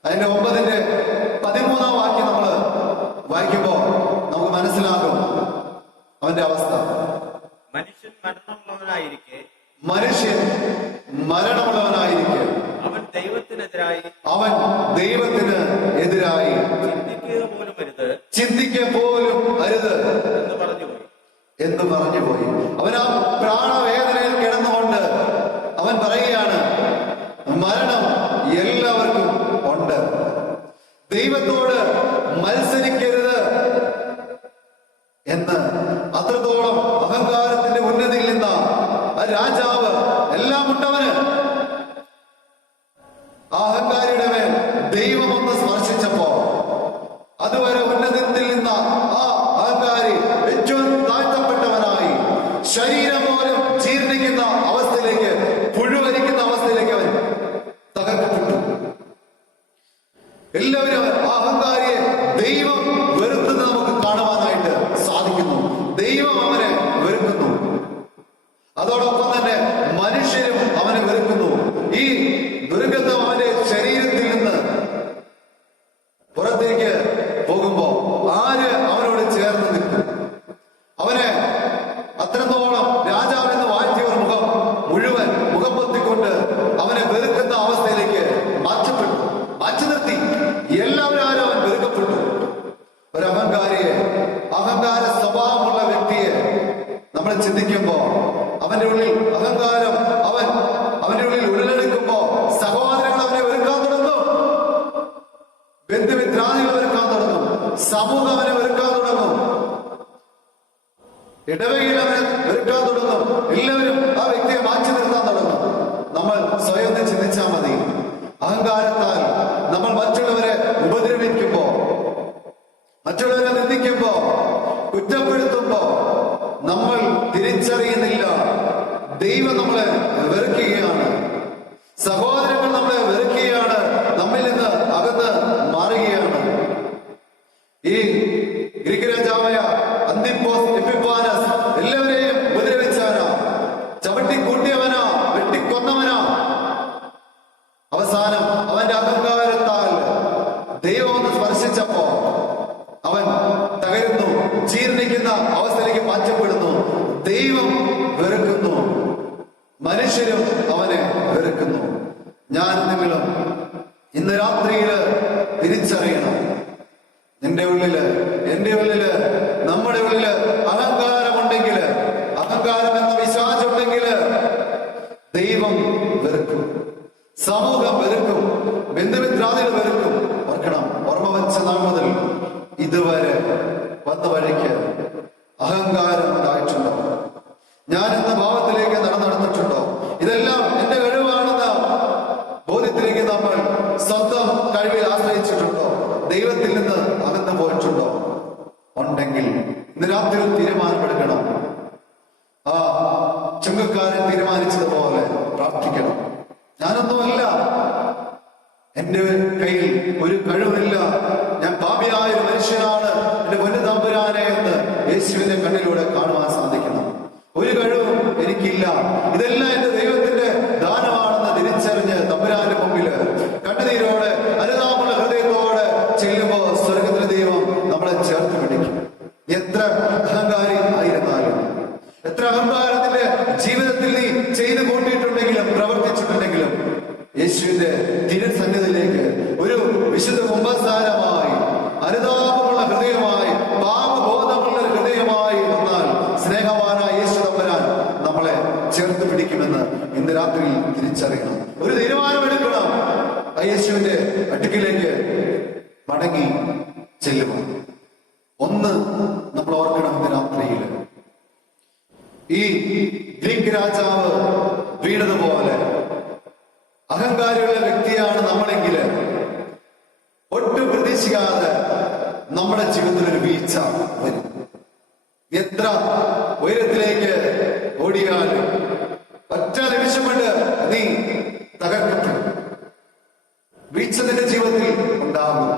അതിന്റെ 9:13 വാക്യം നമ്മൾ വായിക്കുമ്പോ നമുക്ക് മനസ്സിലാകും അവന്റെ അവസ്ഥ. മനുഷ്യൻ മരണമുള്ളവനായിരിക്കെ അവൻ ദൈവത്തിന് എതിരായി ചിന്തിക്കുക പോലും അരുത് എന്ന് പറഞ്ഞുപോയി. അവൻ ആ പ്രാണവേദനയിൽ കിടന്നുകൊണ്ട് അവൻ പറയുകയാണ്, മരണം എല്ലാവർക്കും ഉണ്ട്. ദൈവത്തോട് മത്സരിക്കരുത് എന്ന് അത്രത്തോളം അഹങ്കാരത്തിന്റെ ഉന്നതിയിൽ നിന്ന ആ രാജാവ് എല്ലാം ഉണ്ടവന്. ആ അഹങ്കാരിയുടെ മേൽ ദൈവം ഒന്ന് സ്പർശിച്ചപ്പോ അതുവരെ ഉന്നതത്തിൽ നിന്ന ആ അഹങ്കാരി ഏറ്റവും താഴ്ത്തപ്പെട്ടവനായി, ശരീരം പോലും ജീർണിക്കുന്ന അവസ്ഥയിലേക്ക്, പുഴുവരിക്കുന്ന അവസ്ഥയിലേക്ക് അവൻ തകർക്കപ്പെട്ടു. എല്ലാവരും ആ അഹങ്കാരിയെ ദൈവം വെറുക്കുന്നത് നമുക്ക് കാണുവാനായിട്ട് സാധിക്കുന്നു. ദൈവം അവനെ വെറുക്കുന്നു. അതോടൊപ്പം തന്നെ മനുഷ്യരും അവനെ വെറുക്കുന്നു. ഈ ദുർഗന്ധം അവന്റെ ശരീരത്തിൽ നിന്ന് പുറത്തേക്ക് പോകുമ്പോ ആര് അവനോട് ചേർന്ന് നിൽക്കും? അവനെ അത്രത്തോളം രാജാവെന്ന് വാഴ്ത്തിയവർ മുഖം മുഴുവൻ മുഖം പൊത്തിക്കൊണ്ട് അവനെ വെറുക്കുന്ന അവസ്ഥയിലേക്ക് മാറ്റി നിർത്തി. എല്ലാവരും അവൻ വെറുക്കപ്പെട്ടു. ഒരു അഹങ്കാരിയെ, അഹങ്കാര സ്വഭാവമുള്ള വ്യക്തിയെ നമ്മൾ ചിന്തിക്കുമ്പോ അവന്റെ ഉള്ളിൽ അഹങ്കാരം അവന്റെ ഉള്ളിൽ ഉടലെടുക്കുമ്പോ സഹോദരങ്ങൾ അവനെ വെറുക്കാൻ തുടങ്ങും, ബന്ധുമിത്രാദികൾ വെറുക്കാൻ തുടങ്ങും, സമൂഹം അവനെ വെറുക്കാൻ തുടങ്ങും, ഇടവകയിൽ അവനെ വെറുക്കാൻ തുടങ്ങും. എല്ലാവരും ആ വ്യക്തിയെ മാറ്റി നിർത്താൻ തുടങ്ങും. നമ്മൾ സ്വയം ചിന്തിച്ചാൽ മതി. അഹങ്കാരത്താൽ നമ്മൾ മറ്റുള്ളവരെ ഉപദ്രവിക്കുമ്പോ, മറ്റുള്ളവരെ നിന്ദിക്കുമ്പോ, കുറ്റപ്പെടുത്തുമ്പോ നമ്മൾ തിരിച്ചറിയുന്നില്ല ദൈവം നമ്മളെ വെറുക്കുകയാണ്. സഹോദരങ്ങൾ നമ്മളെ വെറുക്കുകയാണ്, നമ്മിൽ നിന്ന് അകന്ന് മാറുകയാണ്. ഈ ഗ്രീക്ക് രാജാവായ അന്തിപ്പോസ് എപ്പിഫാനസ് എല്ലാവരെയും ഉപദ്രവിച്ചവനാ, ചവിട്ടിക്കൂട്ടിയവനാ, വെട്ടിക്കൊന്നവനാ. അവസാനം അവന്റെ അഹങ്കാരത്താൽ ദൈവം ഒന്ന് സ്പർശിച്ചപ്പോ അവൻ തകരുന്നു, ജീർണിക്കുന്ന അവസ്ഥയിലേക്ക് മാറ്റപ്പെടുന്നു. ദൈവം വെറുക്കുന്നു, മനുഷ്യരും അവനെ വെറുക്കുന്നു. ഞാൻ നിങ്ങളും ഇന്ന് രാത്രിയില് തിരിച്ചറിയണം, നിന്റെ ഉള്ളില്, എന്റെ ഉള്ളില്, നമ്മുടെ ഉള്ളില് അഹങ്കാരമുണ്ടെങ്കില്, അഹങ്കാരം എന്ന വിശ്വാസമുണ്ടെങ്കില് ദൈവം വെറുക്കും, സമൂഹം വെറുക്കും, ബന്ധുമിത്രാദികൾ വെറുക്കും. ഓർക്കണം, ഓർമ്മ വെച്ച നാൾ മുതൽ ദൈവത്തിൽ നിന്ന് അകന്നു പോയിട്ടുണ്ടോ? ഉണ്ടെങ്കിൽ ഇന്ന് രാത്രി ഒരു തീരുമാനമെടുക്കണം. ആ ചുങ്കക്കാരൻ തീരുമാനിച്ചതുപോലെ പ്രാർത്ഥിക്കണം. ഞാനൊന്നുമല്ല, എന്റെ കയ്യിൽ ഒരു കഴിവില്ല, ഞാൻ പാപിയായ ഒരു മനുഷ്യനാണ്, എന്റെ പൊന്നു തമ്പുരാനെ എന്ന് യേശുവിന്റെ കണ്ണിലൂടെ കാണുവാൻ സാധിക്കണം. ഒരു കഴിവും എനിക്കില്ല, ഇതെല്ലാം എന്റെ ദൈവത്തിന്റെ ദാനമാണെന്ന് തിരിച്ചറിഞ്ഞ് തമ്പുരാന്റെ മുമ്പില് കണ്ണുനീരോടെ അനുതാപമുള്ള ഹൃദയത്തോടെ ചെല്ലുമ്പോ സ്വർഗത്തിലെ ദൈവം നമ്മളെ ചേർത്ത് പിടിക്കും. എത്ര അഹങ്കാരി ആയിരുന്നാലും, എത്ര അഹങ്കാരത്തിന്റെ ജീവിതത്തിൽ നീ ചെയ്തു കൂട്ടിയിട്ടുണ്ടെങ്കിലും പ്രവർത്തിച്ചിട്ടുണ്ടെങ്കിലും യേശുവിന്റെ തിരുസന്നിധിയിലേക്ക് ഒരു വിശുദ്ധ കുമ്പസാരമായി, അനുതാപമുള്ള ഹൃദയമായി, പാപബോധമുള്ള ഹൃദയമായി വന്നാൽ സ്നേഹവാനായ യേശു തമ്പുരാൻ നമ്മളെ ചേർത്ത് പിടിക്കുമെന്ന് ഇന്ന് രാത്രി തിരിച്ചറിയണം. ഒരു തീരുമാനമെടുക്കണം. ആ യേശുവിന്റെ അടുക്കിലേക്ക് മടങ്ങി ചെല്ലുക. ഒന്ന് നമ്മൾ ഓർക്കണം, ഇന്ന് രാത്രിയിൽ ഈ ഗ്രീക്ക് രാജാവ് വീണതുപോലെ അഹങ്കാരിയുള്ള വ്യക്തിയാണ് നമ്മളെങ്കിൽ ഒട്ടും പ്രതീക്ഷിക്കാതെ നമ്മുടെ ജീവിതത്തിൽ ഒരു വീഴ്ച വരും. എത്ര ഉയരത്തിലേക്ക് ഓടിയാലും ഒറ്റ നിമിഷം കൊണ്ട് നീ തകർക്കപ്പെടും. വീഴ്ച നിന്റെ ജീവിതത്തിൽ ഉണ്ടാകും.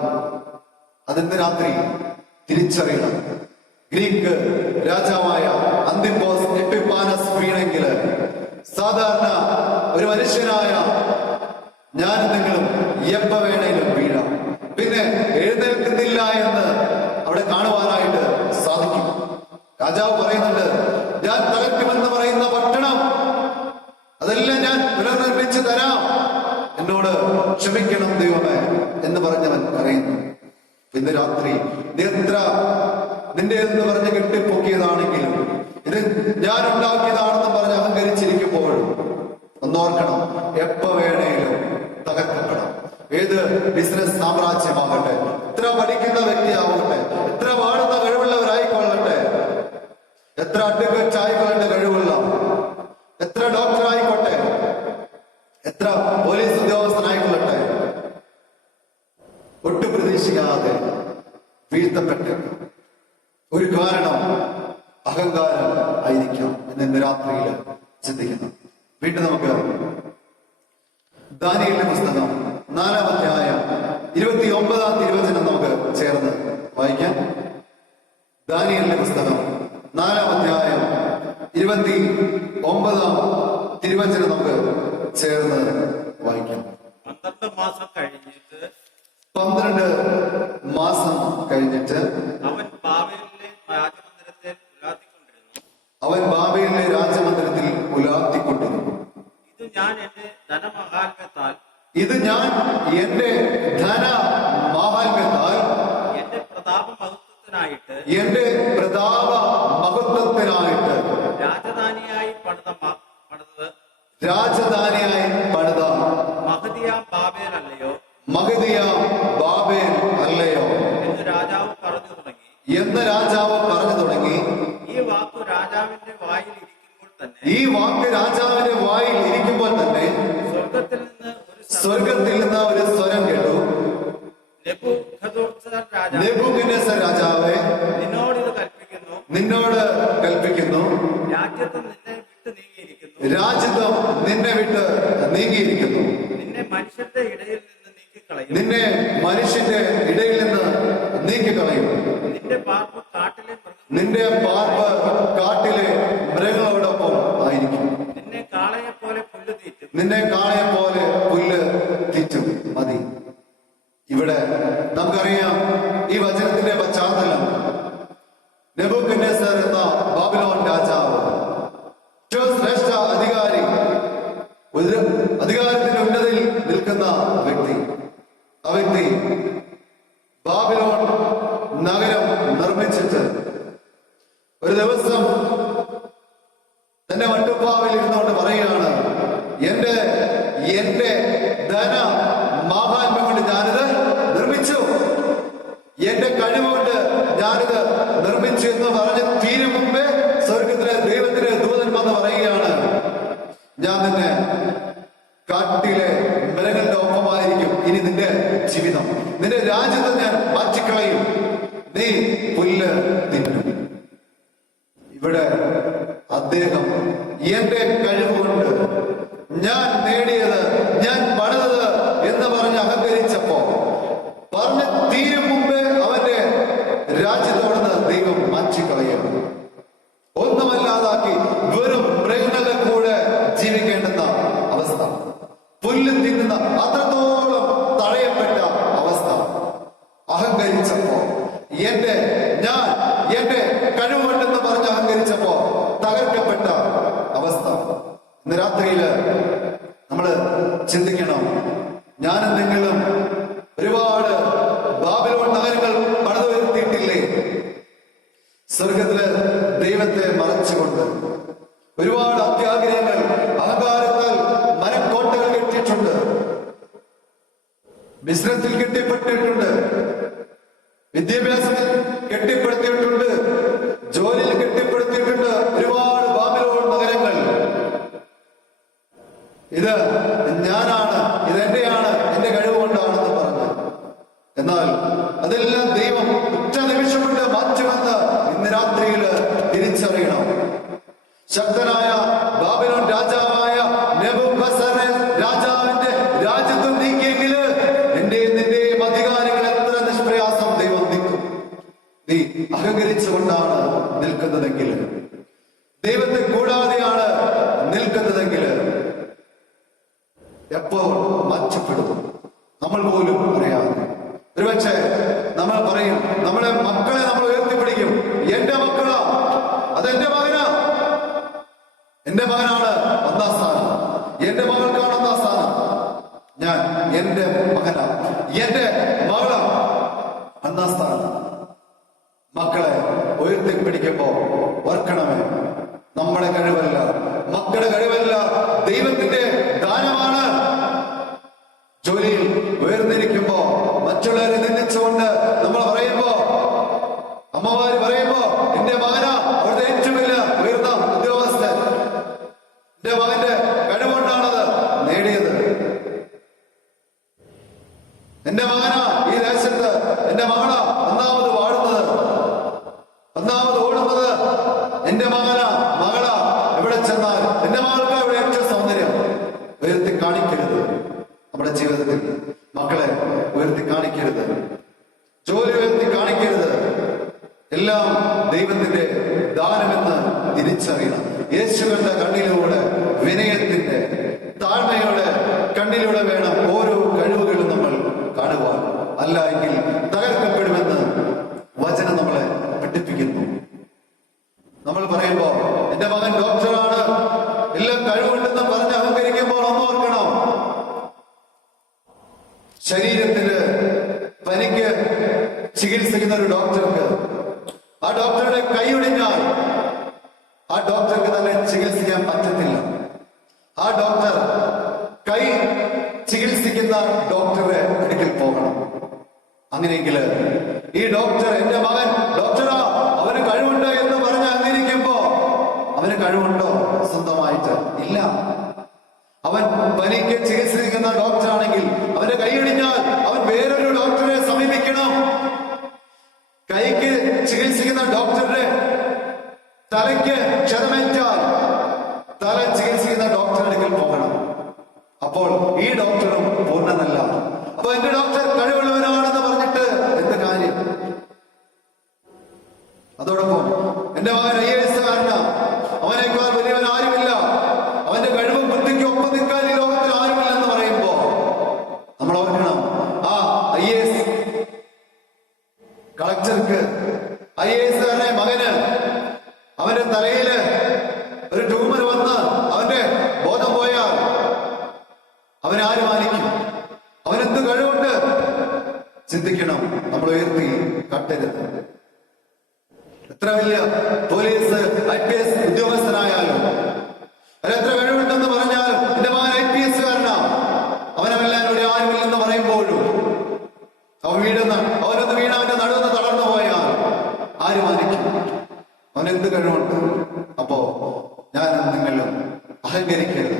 അതിന്ന് രാത്രി തിരിച്ചറിയണം. ഗ്രീക്ക് രാജാവായ അന്തിപ്പോസ് എപ്പിഫാനസ് വീണെങ്കിൽ സാധാരണ ഒരു മനുഷ്യനായ ഞാൻ എന്തെങ്കിലും എപ്പ വേണേലും വീഴാം, പിന്നെ എഴുന്നേൽക്കുന്നില്ല എന്ന് അവിടെ കാണുവാനായിട്ട് സാധിക്കും. രാജാവ് പറയുന്നുണ്ട്, ഞാൻ തകർക്കുമെന്ന് പറയുന്ന പട്ടണം അതെല്ലാം ഞാൻ പുനർനിർമ്മിച്ചു തരാം, എന്നോട് ക്ഷമിക്കണം ദൈവമേ എന്ന് പറഞ്ഞവൻ പറയുന്നു. ഇന്ന് രാത്രി എത്ര നിന്റെ എന്ന് പറഞ്ഞ് കെട്ടിപ്പൊക്കിയതാണെങ്കിലും, ഇത് ഞാൻ ഉണ്ടാക്കിയതാണെന്ന് പറഞ്ഞ് അഹങ്കരിച്ചിരിക്കുമ്പോഴും ഒന്നോർക്കണം, എപ്പ വേണേലും തകർക്കപ്പെടാം. ഏത് ബിസിനസ് സാമ്രാജ്യമാകട്ടെ, എത്ര പഠിക്കുന്ന വ്യക്തിയാവട്ടെ, എത്ര പാടുന്ന കഴിവുള്ളവരായിക്കൊള്ളട്ടെ, എത്ര അഡ്വക്കേറ്റ് ആയിക്കൊള്ളട്ടെ കഴിവുള്ള, എത്ര ഡോക്ടർ ആയിക്കോട്ടെ, എത്ര പോലീസ് ഉദ്യോഗസ്ഥനായിക്കൊള്ളട്ടെ, ഒട്ടും പ്രതീക്ഷിക്കാതെ വീഴ്ത്തപ്പെട്ട് ഒരു കാരണം അഹങ്കാരം ആയിരിക്കാം എന്ന് ഇന്ന് രാത്രിയിൽ ചിന്തിക്കുന്നു. വീണ്ടും നമുക്ക് ദാനിയേലിന്റെ പുസ്തകം 4-ാം അധ്യായം 29-ാം തിരുവചനം നമുക്ക് ചേർന്ന് വായിക്കാം. ദാനിയേലിന്റെ പുസ്തകം 4-ാം അധ്യായം 29-ാം തിരുവചനം നമുക്ക് ചേർന്ന് വായിക്കാം. 12 മാസം കഴിഞ്ഞിട്ട് 12 മാസം കഴിഞ്ഞിട്ട് അവൻ ബാബേലിലെ രാജമന്ദിരത്തിൽ ഉലാത്തിക്കൊണ്ടിരുന്നു. അവൻ ബാബേലിലെ രാജമന്ദിരത്തിൽ ഉലാത്തിക്കൊണ്ടിരുന്നു. ഇത് ഞാൻ എന്റെ ധനമഹാത്മ്യത്താൽ ഇത് ഞാൻ എന്റെ ധനമാഹാത്മ്യത്താൽ എന്റെ പ്രതാപ മഹത്വത്തിനായിട്ട് എന്റെ പ്രതാപ മഹത്വത്തിനായിട്ട് രാജധാനിയായി പണിതത് രാജധാനിയായി പണിത മഹദിയാം ബാബേൽ അല്ലയോ, മഹദിയാം ബാബേൽ അല്ലയോ എന്ന് രാജാവ് പറഞ്ഞു തുടങ്ങി. എന്ന് രാജാവ് പറഞ്ഞു തുടങ്ങി. ഈ വാക്കു രാജാവിന്റെ വായിൽ ഇരിക്കുമ്പോൾ തന്നെ ഈ വാക്ക് രാജാവിന്റെ വായിൽ ഇരിക്കുമ്പോൾ തന്നെ സ്വർഗത്തിൽ നിന്ന് ഒരു സ്വരം കേട്ടു. നെബൂഖദ്നേസർ രാജാവേ, നിന്നോട് കൽപ്പിക്കുന്നു, നിന്നോട് കൽപ്പിക്കുന്നു, രാജ്യത്വം നിന്നെ വിട്ട് നീങ്ങിയിരിക്കുന്നു, രാജ്യത്വം നിന്നെ വിട്ട് നീങ്ങിയിരിക്കുന്നു, നിന്നെ മനുഷ്യരുടെ ഇടയിൽ നിന്ന് നീക്കിക്കളയും, നിന്നെ മനുഷ്യന്റെ ഇടയിൽ നിന്ന് നീക്കിക്കളയും, നിന്റെ പാർപ്പ് കാട്ടിലെ നിന്റെ പാർപ്പ് കാട്ടിലെ മൃഗങ്ങളോടൊപ്പം ആയിരിക്കും, നിന്നെ കാളയെ പോലെ പുല്ല് തീറ്റും, നിന്നെ കാളയെ പോലെ പുല്ല് തീറ്റും. മതി. ഇവിടെ നമുക്കറിയാം ഈ വചനത്തിന്റെ പശ്ചാത്തലം. നെബൂഖദ്നേസർ എന്ന ബാബിലോൺ രാജാവ്, ഏറ്റവും ശ്രേഷ്ഠ അധികാരി, അധികാരത്തിന്റെ ഉന്നതയിൽ നിൽക്കുന്ന വ്യക്തി, ആ വ്യക്തി ബാബിലോൺ നഗരം നിർമ്മിച്ചിട്ട് ഒരു ദിവസം തന്റെ വട്ടുപ്പാവിൽ ഇരുന്നുകൊണ്ട് പറയുകയാണ്, എന്റെ ധന മാഹാത്മ്യം കൊണ്ട് ഞാനിത് നിർമ്മിച്ചു, എന്റെ കഴിവുകൊണ്ട് ഞാനിത് നിർമ്മിച്ചു എന്ന് പറഞ്ഞ് തീരും മുമ്പേ സ്വർഗത്തിലെ ദൈവത്തിലെ ദൂതൻ വന്ന് പറയുകയാണ്, ഞാൻ നിന്നെ കാട്ടിലെ മൃഗങ്ങളുടെ ഒപ്പമായിരിക്കും ഇനി നിന്റെ ജീവിതം, നിന്റെ രാജ്യത്തെ ഞാൻ മാറ്റി പുല്ല് തിന്നും. ഇവിടെ അദ്ദേഹം എന്റെ കഴിവുകൊണ്ട് ഞാൻ നേടിയത്, ഞാൻ പണിതത് എന്ന് പറഞ്ഞ് അഹങ്കരിച്ചപ്പോ പറഞ്ഞ് തീരും മുമ്പേ അവന്റെ രാജ്യത്തോടുന്ന് ദൈവം മാറ്റിക്കളയും. ഒന്നുമല്ലാതാക്കി വെറും മൃഗങ്ങളുടെ കൂടെ ജീവിക്കേണ്ടുന്ന അവസ്ഥ, പുല്ല് തിന്നുന്ന അത്രത്തോളം തഴയപ്പെട്ട അവസ്ഥ. അഹങ്കരിച്ചപ്പോ എന്റെ കഴിവുണ്ടെന്ന് പറഞ്ഞ് അഹങ്കരിച്ചപ്പോ തകർക്കപ്പെട്ട അവസ്ഥ. ഇന്ന് രാത്രിയില് നമ്മള് ചിന്തിക്കണം, ഞാനും നിങ്ങളും ഒരുപാട് ബാബിലോൺ നഗരങ്ങൾ പണിതുയർത്തിയിട്ടില്ലേ? സ്വർഗത്തില് ദൈവത്തെ മറച്ചുകൊണ്ട് ഒരുപാട് അത്യാഗ്രഹങ്ങൾ, അഹങ്കാരത്താൽ മനക്കോട്ടകൾ കെട്ടിയിട്ടുണ്ട്, ബിസിനസ്സിൽ കെട്ടിപ്പെട്ടിട്ടുണ്ട്, വിദ്യാഭ്യാസത്തിൽ കെട്ടിപ്പടുത്തിയിട്ടുണ്ട്, ജോലിയിൽ കെട്ടിപ്പടുത്തിയിട്ടുണ്ട്. ഒരുപാട് ബാബിലോൺ നഗരങ്ങൾ. ഇത് ഞാനാണ്, ഇതെന്റെയാണ്, എന്റെ കഴിവ് കൊണ്ടാണെന്ന് പറഞ്ഞു. എന്നാൽ അതെല്ലാം ദൈവം ഒറ്റ നിമിഷം കൊണ്ട് മാറ്റുമെന്ന് ഇന്ന് രാത്രിയിൽ തിരിച്ചറിയണം. ശക്തനായ ബാബിലോൺ രാജാവായ നെബൂഖദ്നേസർ രാജാവിന്റെ രാജ്യത്വം നീക്കിയെങ്കിൽ എന്റെയും നിന്റെയും അധികാരികൾ എത്ര നിഷ്പ്രയാസം ദൈവം നീക്കും. നീ അഹങ്കരിച്ചുകൊണ്ടാണ് നിൽക്കുന്നതെങ്കിൽ, ദൈവത്തെ കൂടാതെയാണ് നിൽക്കുന്നതെങ്കിൽ എപ്പോൾ മാറ്റപ്പെടും നമ്മൾ പോലും അറിയാതെ. ഒരുപക്ഷെ നമ്മൾ പറയും, നമ്മളെ മക്കളെ നമ്മൾ ഉയർത്തിപ്പിടിക്കും, എന്റെ മക്കളാ, അതെന്റെ മകനാ, എന്റെ മകനാണ് ഒന്നാം സ്ഥാനം, എന്റെ മകൾക്കാണ് ഒന്നാം സ്ഥാനം, ഞാൻ എന്റെ മകനാ, എന്റെ മകളാ ഒന്നാം സ്ഥാനം. മക്കളെ ഉയർത്തിപ്പിടിക്കുമ്പോ ഓർക്കണമേ, നമ്മുടെ കഴിവല്ല, മക്കളുടെ കഴിവല്ല, ദൈവത്തിന്റെ ദാനമാണ്. ജോലിയിൽ ഉയർന്നിരിക്കുമ്പോ മറ്റുള്ളവരെ നിന്ദിച്ചുകൊണ്ട് നമ്മൾ പറയുമ്പോ, അമ്മമാര് പറയുമ്പോ, എന്റെ മകനാ അവിടുത്തെ ഏറ്റവും വലിയ ഉയർന്ന ഉദ്യോഗസ്ഥൻ, എന്റെ മകന്റെ കഴിവുകൊണ്ടാണത് നേടിയത്, എന്റെ മകനാ ഈ ദേശത്ത്, എന്റെ മകളാ ഒന്നാമത് വാഴുന്നത്, ഒന്നാമത് ഓടുന്നത്, എന്റെ മകനാ മകളാ എവിടെ ചെന്നാൽ എന്റെ മകൾക്ക് ഇവിടെ ഏറ്റവും സൗന്ദര്യം. ഉയർത്തി കാണിക്കരുത് നമ്മുടെ ജീവിതത്തിൽ. മക്കളെ ഉയർത്തി കാണിക്കരുത്, ജോലി ഉയർത്തി കാണിക്കരുത്. എല്ലാം ദൈവത്തിന്റെ ദാനമെന്ന് തിരിച്ചറിയണം. യേശുവിന്റെ കണ്ണിലൂടെ, വിനയത്തിന്റെ താഴ്മയുടെ കണ്ണിലൂടെ വേണം ഓരോ കഴിവുകളും നമ്മൾ കാണുവാൻ. അല്ല എങ്കിൽ തകർക്കപ്പെടുമെന്ന് വചനം നമ്മളെ പഠിപ്പിക്കുന്നു. നമ്മൾ പറയുമ്പോ എന്റെ മകൻ ഡോക്ടറാണ്, എല്ലാം കഴിവുണ്ടെന്ന് പറഞ്ഞ് അഹങ്കരിക്കുമ്പോൾ ഒന്ന് ഓർക്കണം, ശരീരത്തിന് പനിക്ക് ചികിത്സിക്കുന്ന ഒരു ഡോക്ടർക്ക് ആ ഡോക്ടറുടെ കൈ ഒടിഞ്ഞാൽ ആ ഡോക്ടർക്ക് തന്നെ ചികിത്സിക്കാൻ പറ്റത്തില്ല. ആ ഡോക്ടർ കൈ ചികിത്സിക്കുന്ന ഡോക്ടറെ അടുക്കൽ പോകണം. അങ്ങനെയെങ്കിൽ ഈ ഡോക്ടർ, എന്റെ മകൻ ഡോക്ടറാ, അവന് കഴിവുണ്ട് എന്ന് പറഞ്ഞ് അംഗീകരിക്കുമ്പോ അവന് കഴിവുണ്ടോ സ്വന്തമായിട്ട്? ഇല്ല. അവൻ പനിക്ക് ചികിത്സിക്കുന്ന ഡോക്ടറാണെങ്കിൽ അവന്റെ കൈയൊടിഞ്ഞാൽ അവൻ വേറൊരു ഡോക്ടറെ സമീപിക്കണം. കൈക്ക് ചികിത്സിക്കുന്ന ഡോക്ടറുടെ തലയ്ക്ക് ക്ഷതമേറ്റാൽ തല ചികിത്സിക്കുന്ന ഡോക്ടറുടെ അടുക്കൽ പോകണം. അപ്പോൾ ഈ ഡോക്ടറും പൂർണ്ണനല്ല. അപ്പൊ എന്റെ ഡോക്ടർ കഴിവുള്ളവനാണെന്ന് പറഞ്ഞിട്ട് എന്ത് കാര്യം? അതോടൊപ്പം എന്റെ മകൻ IAS-കാരനാ, അവനേക്കാൾ വലിയവൻ ആരുമില്ല, അവന്റെ കഴിവും ബുദ്ധിക്കും ഒപ്പം നിൽക്കാൻ ഈ ലോകത്തിൽ ആരുമില്ലെന്ന് പറയുമ്പോ നമ്മൾ ഓർക്കണം, ആ IAS കളക്ടർക്ക്, IAS-കാരനെ മകന് അവന്റെ തലയില് ഒരു ട്യൂമർ വന്ന് അവന്റെ ബോധം പോയാൽ അവനാര് മാനിക്കും? അവനെന്ത് കഴിവുണ്ട്? ചിന്തിക്കണം. നമ്മൾ ഉയർത്തി കട്ടരുത്. എത്ര വലിയ പോലീസ് IPS ഉദ്യോഗസ്ഥനായാലും അവരെത്ര കഴിവുണ്ടെന്ന് പറഞ്ഞാൽ എന്റെ മകൻ IPS-കാരനാ, അവനവല്ലാരുടെ ആരുമില്ലെന്ന് പറയുമ്പോഴും അവനൊന്ന് വീണ അവന്റെ നടുവെന്ന് തളർന്നു പോയാൽ ആര് മാനിക്കും? അവനെന്ത് കഴിവുണ്ട്? അപ്പോ ഞാനും നിങ്ങളും അഹങ്കരിക്കരുത്.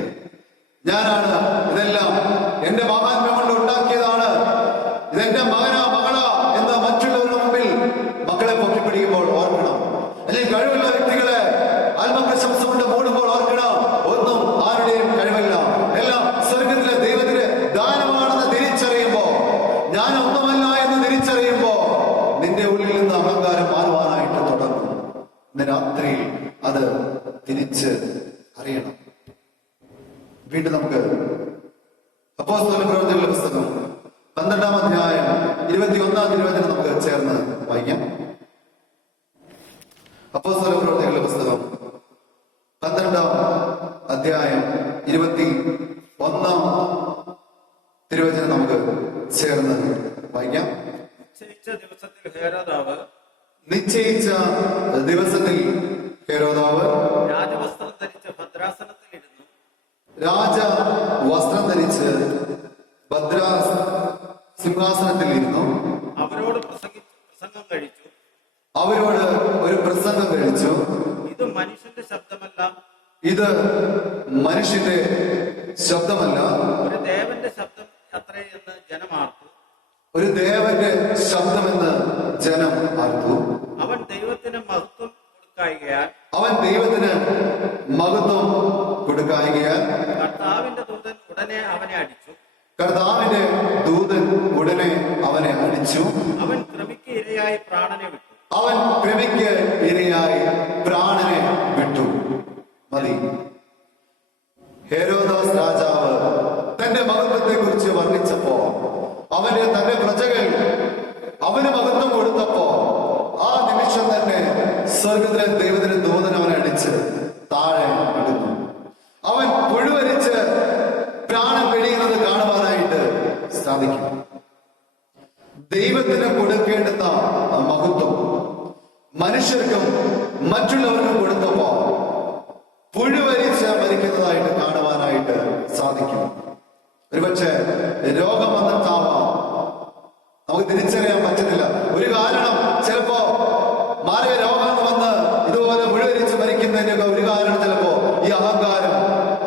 ഞാനാണ് ഇതെല്ലാം, എന്റെ മഹാത്മ്യം കൊണ്ട് ഉണ്ടാക്കിയതാണ്, ഇതെന്റെ മകനാ മകളാ എന്ന് മറ്റുള്ളവരുടെ മുമ്പിൽ മക്കളെ നിന്റെ ഉള്ളിൽ നിന്ന് അഹങ്കാരം മാറുവാനായിട്ട് തുടങ്ങും. ഇന്ന് രാത്രിയിൽ അത് തിരിച്ച് അറിയണം. വീണ്ടും നമുക്ക് അപ്പോസ്തലപ്രവൃത്തികളുടെ പുസ്തകം 12-ാം അധ്യായം 21-ാം തിരുവചനം നമുക്ക് ചേർന്ന് വായിക്കാം. അപ്പോസ്തലപ്രവൃത്തികളുടെ പുസ്തകം 12-ാം അധ്യായം 21-ാം തിരുവചനം നമുക്ക് ചേർന്ന് വായിക്കാം. നിശ്ചയിച്ച ദിവസത്തിൽ ഹേരോദാവ് രാജവസ്ത്രം ധരിച്ച് ഭദ്രാസനത്തിലിരുന്നു. രാജവസ്ത്രം ധരിച്ച് സിംഹാസനത്തിലിരുന്നു. അവരോട് ഒരു പ്രസംഗം കഴിച്ചു. ഇത് മനുഷ്യന്റെ ശബ്ദമല്ല, ഒരു ദേവന്റെ ശബ്ദം അത്രേ എന്ന് ജനമാർത്തു. ഒരു ദേവന്റെ ശബ്ദമെന്ന് ജനം ആർത്തു. അവൻ ദൈവത്തിന് മഹത്വം കൊടുക്കായികയാൽ കർത്താവിന്റെ ദൂതൻ ഉടനെ അവനെ അടിച്ചു. അവൻ കൃമിക്ക് ഇരയായി പ്രാണനെ വിട്ടു. മതി. ഹെരോദാസ് രാജാവ് തന്റെ മഹത്വത്തെ കുറിച്ച് വർണ്ണിച്ചപ്പോ, തന്റെ പ്രജകൾ അവന് മഹത്വം കൊടുത്തപ്പോ, ആ നിമിഷം തന്നെ സ്വർഗത്തിലെ ദൈവത്തിന്റെ ദൂതൻ അവനെ അടിച്ച് താഴെ ഇടുന്നു. അവൻ പുഴുവരിച്ച് പ്രാണൻ വെടിയുന്നത് കാണുവാനായിട്ട് സാധിക്കും. ദൈവത്തിന് കൊടുക്കേണ്ടുന്ന മഹത്വം മനുഷ്യർക്കും മറ്റുള്ളവർക്കും കൊടുത്തപ്പോ പുഴുവരിച്ച് മരിക്കുന്നതായിട്ട് കാണുവാനായിട്ട് സാധിക്കും. ഒരുപക്ഷെ രോഗം വന്നിട്ടാവാം, നമുക്ക് തിരിച്ചറിയാൻ പറ്റുന്നില്ല. ഒരു കാരണം ചിലപ്പോ മാരക രോഗം വന്ന് ഇതുപോലെ മുഴുവരിച്ച് മരിക്കുന്നതിന്റെ ഒരു കാരണം ചിലപ്പോ ഈ അഹങ്കാരം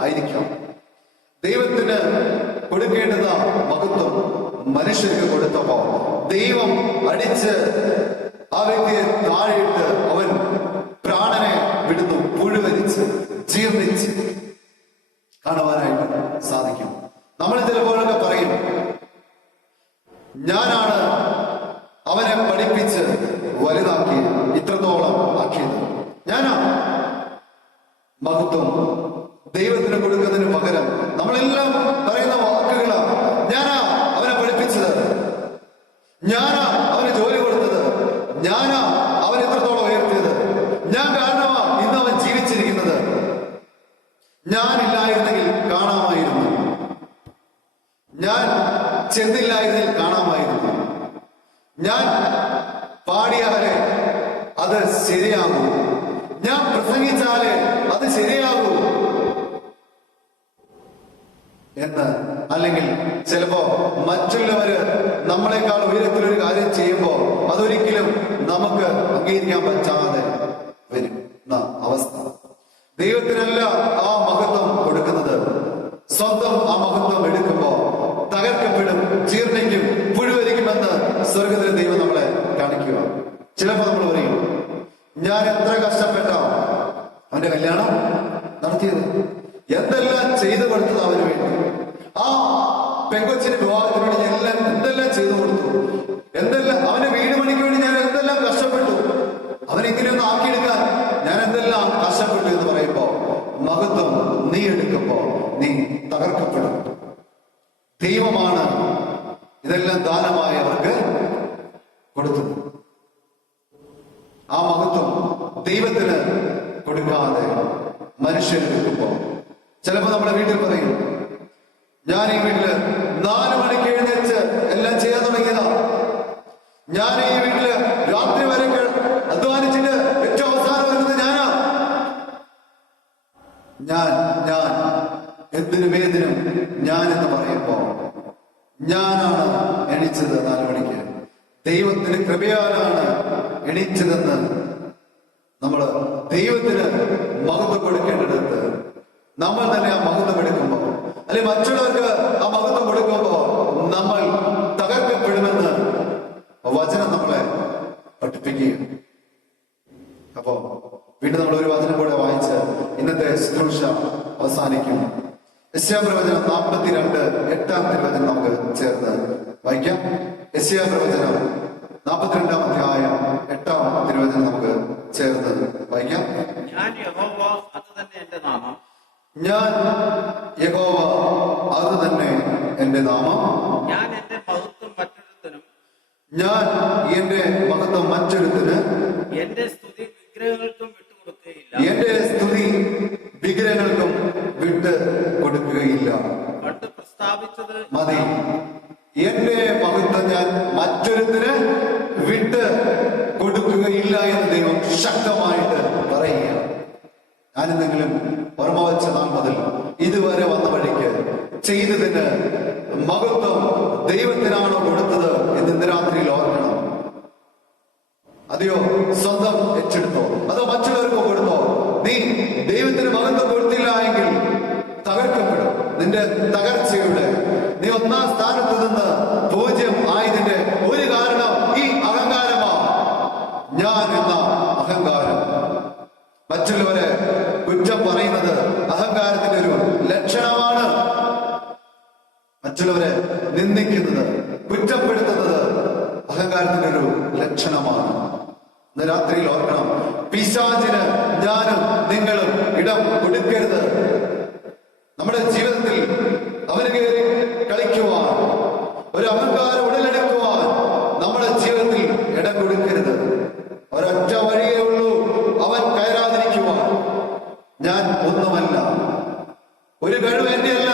ആയിരിക്കാം. ദൈവത്തിന് കൊടുക്കേണ്ടുന്ന മഹത്വം മനുഷ്യർക്ക് കൊടുത്തപ്പോ ദൈവം അടിച്ച് ആ വ്യക്തിയെ താഴെയിട്ട് അവൻ പ്രാണനെ വിടുന്നു. പുഴുവരിച്ച് ജീർണിച്ച് കാണുവാനായിട്ട് സാധിക്കും. നമ്മൾ ചിലപ്പോഴൊക്കെ പറയും, ഞാനാണ് അവനെ പഠിപ്പിച്ച് വലുതാക്കി ഇത്രത്തോളം ആക്കിയത്, ഞാനാ. മഹത്വം ദൈവത്തിന് കൊടുക്കുന്നതിന് പകരം നമ്മളെല്ലാം പറയുന്ന വാക്കുകളാണ്. ഞാനാ അവനെ പഠിപ്പിച്ചത്, ഞാനാ അവന് ജോലി കൊടുത്തത്, ഞാനാ അവൻ ഇത്രത്തോളം ഉയർത്തിയത്, ഞാൻ കാരണമാ ഇന്ന് അവൻ ജീവിച്ചിരിക്കുന്നത്, ഞാനില്ലായിരുന്നെങ്കിൽ കാണാമായിരുന്നു, ഞാൻ ചെന്നില്ലായിരുന്നെങ്കിൽ കാണാമായിരുന്നു, ഞാൻ പാടിയാലേ അത് ശരിയാകൂ, ഞാൻ പ്രസംഗിച്ചാലേ അത് ശരിയാകൂ എന്ന്. അല്ലെങ്കിൽ ചിലപ്പോ മറ്റുള്ളവര് നമ്മളെക്കാൾ ഉയരത്തിലൊരു കാര്യം ചെയ്യുമ്പോ അതൊരിക്കലും നമുക്ക് അംഗീകരിക്കാൻ പറ്റാതെ വരും അവസ്ഥ. ദൈവത്തിനല്ല ആ മഹത്വം കൊടുക്കുന്നത്. സ്വന്തം ആ മഹത്വം എടുക്കുമ്പോ തകർക്കപ്പെടും, ജീർണിക്കും, പുഴുവരിക്കുമെന്ന് സ്വർഗത്തിലെ ദൈവം നമ്മളെ കാണിക്കുക. ചിലപ്പോ നമ്മൾ പറയും, ഞാൻ എത്ര കഷ്ടപ്പെട്ട അവന്റെ കല്യാണം നടത്തിയത്, എന്തെല്ലാം ചെയ്തു കൊടുത്തത് അവന് വേണ്ടി, ആ പെങ്കൊച്ചിന്റെ വിവാഹത്തിന് വേണ്ടി ഞാൻ എന്തെല്ലാം ചെയ്തു കൊടുത്തു, എന്തെല്ലാം അവന്റെ വീട് പണിക്ക് വേണ്ടി ഞാൻ എന്തെല്ലാം കഷ്ടപ്പെട്ടു, അവനെങ്ങനെയൊന്ന് ആക്കിയെടുക്കാൻ ഞാൻ എന്തെല്ലാം കഷ്ടപ്പെട്ടു എന്ന് പറയുമ്പോ മഹത്വം നീ എടുക്കുമ്പോ നീ തകർക്കപ്പെടും. ദൈവമാണ് ഇതെല്ലാം ദാനമായി അവർക്ക് കൊടുത്തത്. ആ മഹത്വം ദൈവത്തിന് കൊടുക്കാതെ മനുഷ്യരെടുക്കുമ്പോ ചിലപ്പോ നമ്മുടെ വീട്ടിൽ പറയും, ഞാൻ ഈ വീട്ടില് 4 മണിക്ക് എഴുന്നേറ്റ് എല്ലാം ചെയ്യാൻ തുടങ്ങിയതാ, ഞാൻ ഈ വീട്ടില് രാത്രി വരെ അധ്വാനിച്ചിട്ട് ഏറ്റവും അവസാനം വരുന്നത് ഞാനാ, ഞാൻ എന്തിനും ഏതിനും ഞാൻ എന്ന് പറയുമ്പോ ഞാനാണ് എണീച്ചത് 4 മണിക്ക്, ദൈവത്തിന് കൃപയാലാണ് എണീച്ചതെന്ന് നമ്മള് ദൈവത്തിന് മഹത്വം കൊടുക്കേണ്ടടുത്ത് നമ്മൾ തന്നെ ആ മഹത്വം എടുക്കുമ്പോ, അല്ലെങ്കിൽ മറ്റുള്ളവർക്ക് ആ മഹത്വം കൊടുക്കുമ്പോ നമ്മൾ തകർക്കപ്പെടുമെന്ന് വചനം നമ്മളെ പഠിപ്പിക്കുക. അപ്പോ വീണ്ടും നമ്മൾ ഒരു വചനം കൂടെ വായിച്ച് ഇന്നത്തെ ശുശ്രൂഷ അവസാനിക്കും. യെശയ്യാപ്രവചനം 42:8 തിരുവചനം നമുക്ക് ചേർന്ന് വായിക്കാം. യെശയ്യാപ്രവചനം 42-ാം അധ്യായം 8-ാം തിരുവചനം നമുക്ക് ചേർന്ന് വായിക്കാം. ഞാൻ യഹോവ, അത് തന്നെ എന്റെ നാമം. ഞാൻ യഹോവ, അത് തന്നെ എന്റെ നാമം. ഞാൻ എന്റെ മഹത്വം മറ്റൊരുത്തനും ഞാൻ എന്റെ മഹത്വം മറ്റൊരുത്തിന് എന്റെ സ്തുതി വിഗ്രഹങ്ങൾക്കും വിട്ടുകൊടുക്കുകയില്ല. എന്റെ സ്തുതി വിഗ്രഹങ്ങൾക്കും വിട്ട് കൊടുക്കുകയില്ല. പണ്ട് പ്രസ്താവിച്ചത് മതി. എന്റെ മഹത്വം ഞാൻ മറ്റൊരുത്തിന് വിട്ട് കൊടുക്കുകയില്ല എന്ന് ദൈവം ശക്തമായിട്ട് പറയുക. ഞാനെന്തെങ്കിലും ഓർമ്മ വെച്ച നാൾ മുതൽ ഇതുവരെ വന്ന വഴിക്ക് ചെയ്തതിന് മഹത്വം ദൈവത്തിനാണോ കൊടുത്തത് എന്ന് ഇന്ന് രാത്രിയിൽ ഓർക്കണം. അതെയോ സ്വന്തം ഏറ്റെടുത്തോ, അതോ മറ്റുള്ളവർക്ക് കൊടുത്തോ? നീ ദൈവത്തിന് മഹത്വം കൊടുത്തില്ല എങ്കിൽ തകർക്കപ്പെടും. നിന്റെ തകർച്ചയുടെ നീ 1-ാം സ്ഥാനത്ത് നിന്ന് 0 ആയതിന്റെ ഒരു കാരണം ഈ അഹങ്കാരമാ. ഞാൻ എന്ന അഹങ്കാരം. മറ്റുള്ളവരെ കുറ്റം പറയുന്നത് അഹങ്കാരത്തിന്റെ ഒരു ലക്ഷണമാണ്. മറ്റുള്ളവരെ നിന്ദിക്കുന്നത്, കുറ്റപ്പെടുത്തുന്നത് അഹങ്കാരത്തിന്റെ ഒരു ലക്ഷണമാണ്. ഇന്ന് രാത്രിയിൽ ഓർക്കണം, പിശാചിന് ഞാനും നിങ്ങളും ഇടം കൊടുക്കരുത്. നമ്മുടെ ജീവിതത്തിൽ അവന് കയറി കളിക്കുവാൻ, ഒരു അഹങ്കാരം ഉടലെടുക്കുവാൻ നമ്മുടെ ജീവിതത്തിൽ ഇടം കൊടുക്കരുത്. ഒരൊറ്റ വഴിയേ ഉള്ളൂ അവൻ കയറാതിരിക്കുവാൻ. ഞാൻ ഒന്നുമല്ല, ഒരു കഴിവ് എന്റെയല്ല,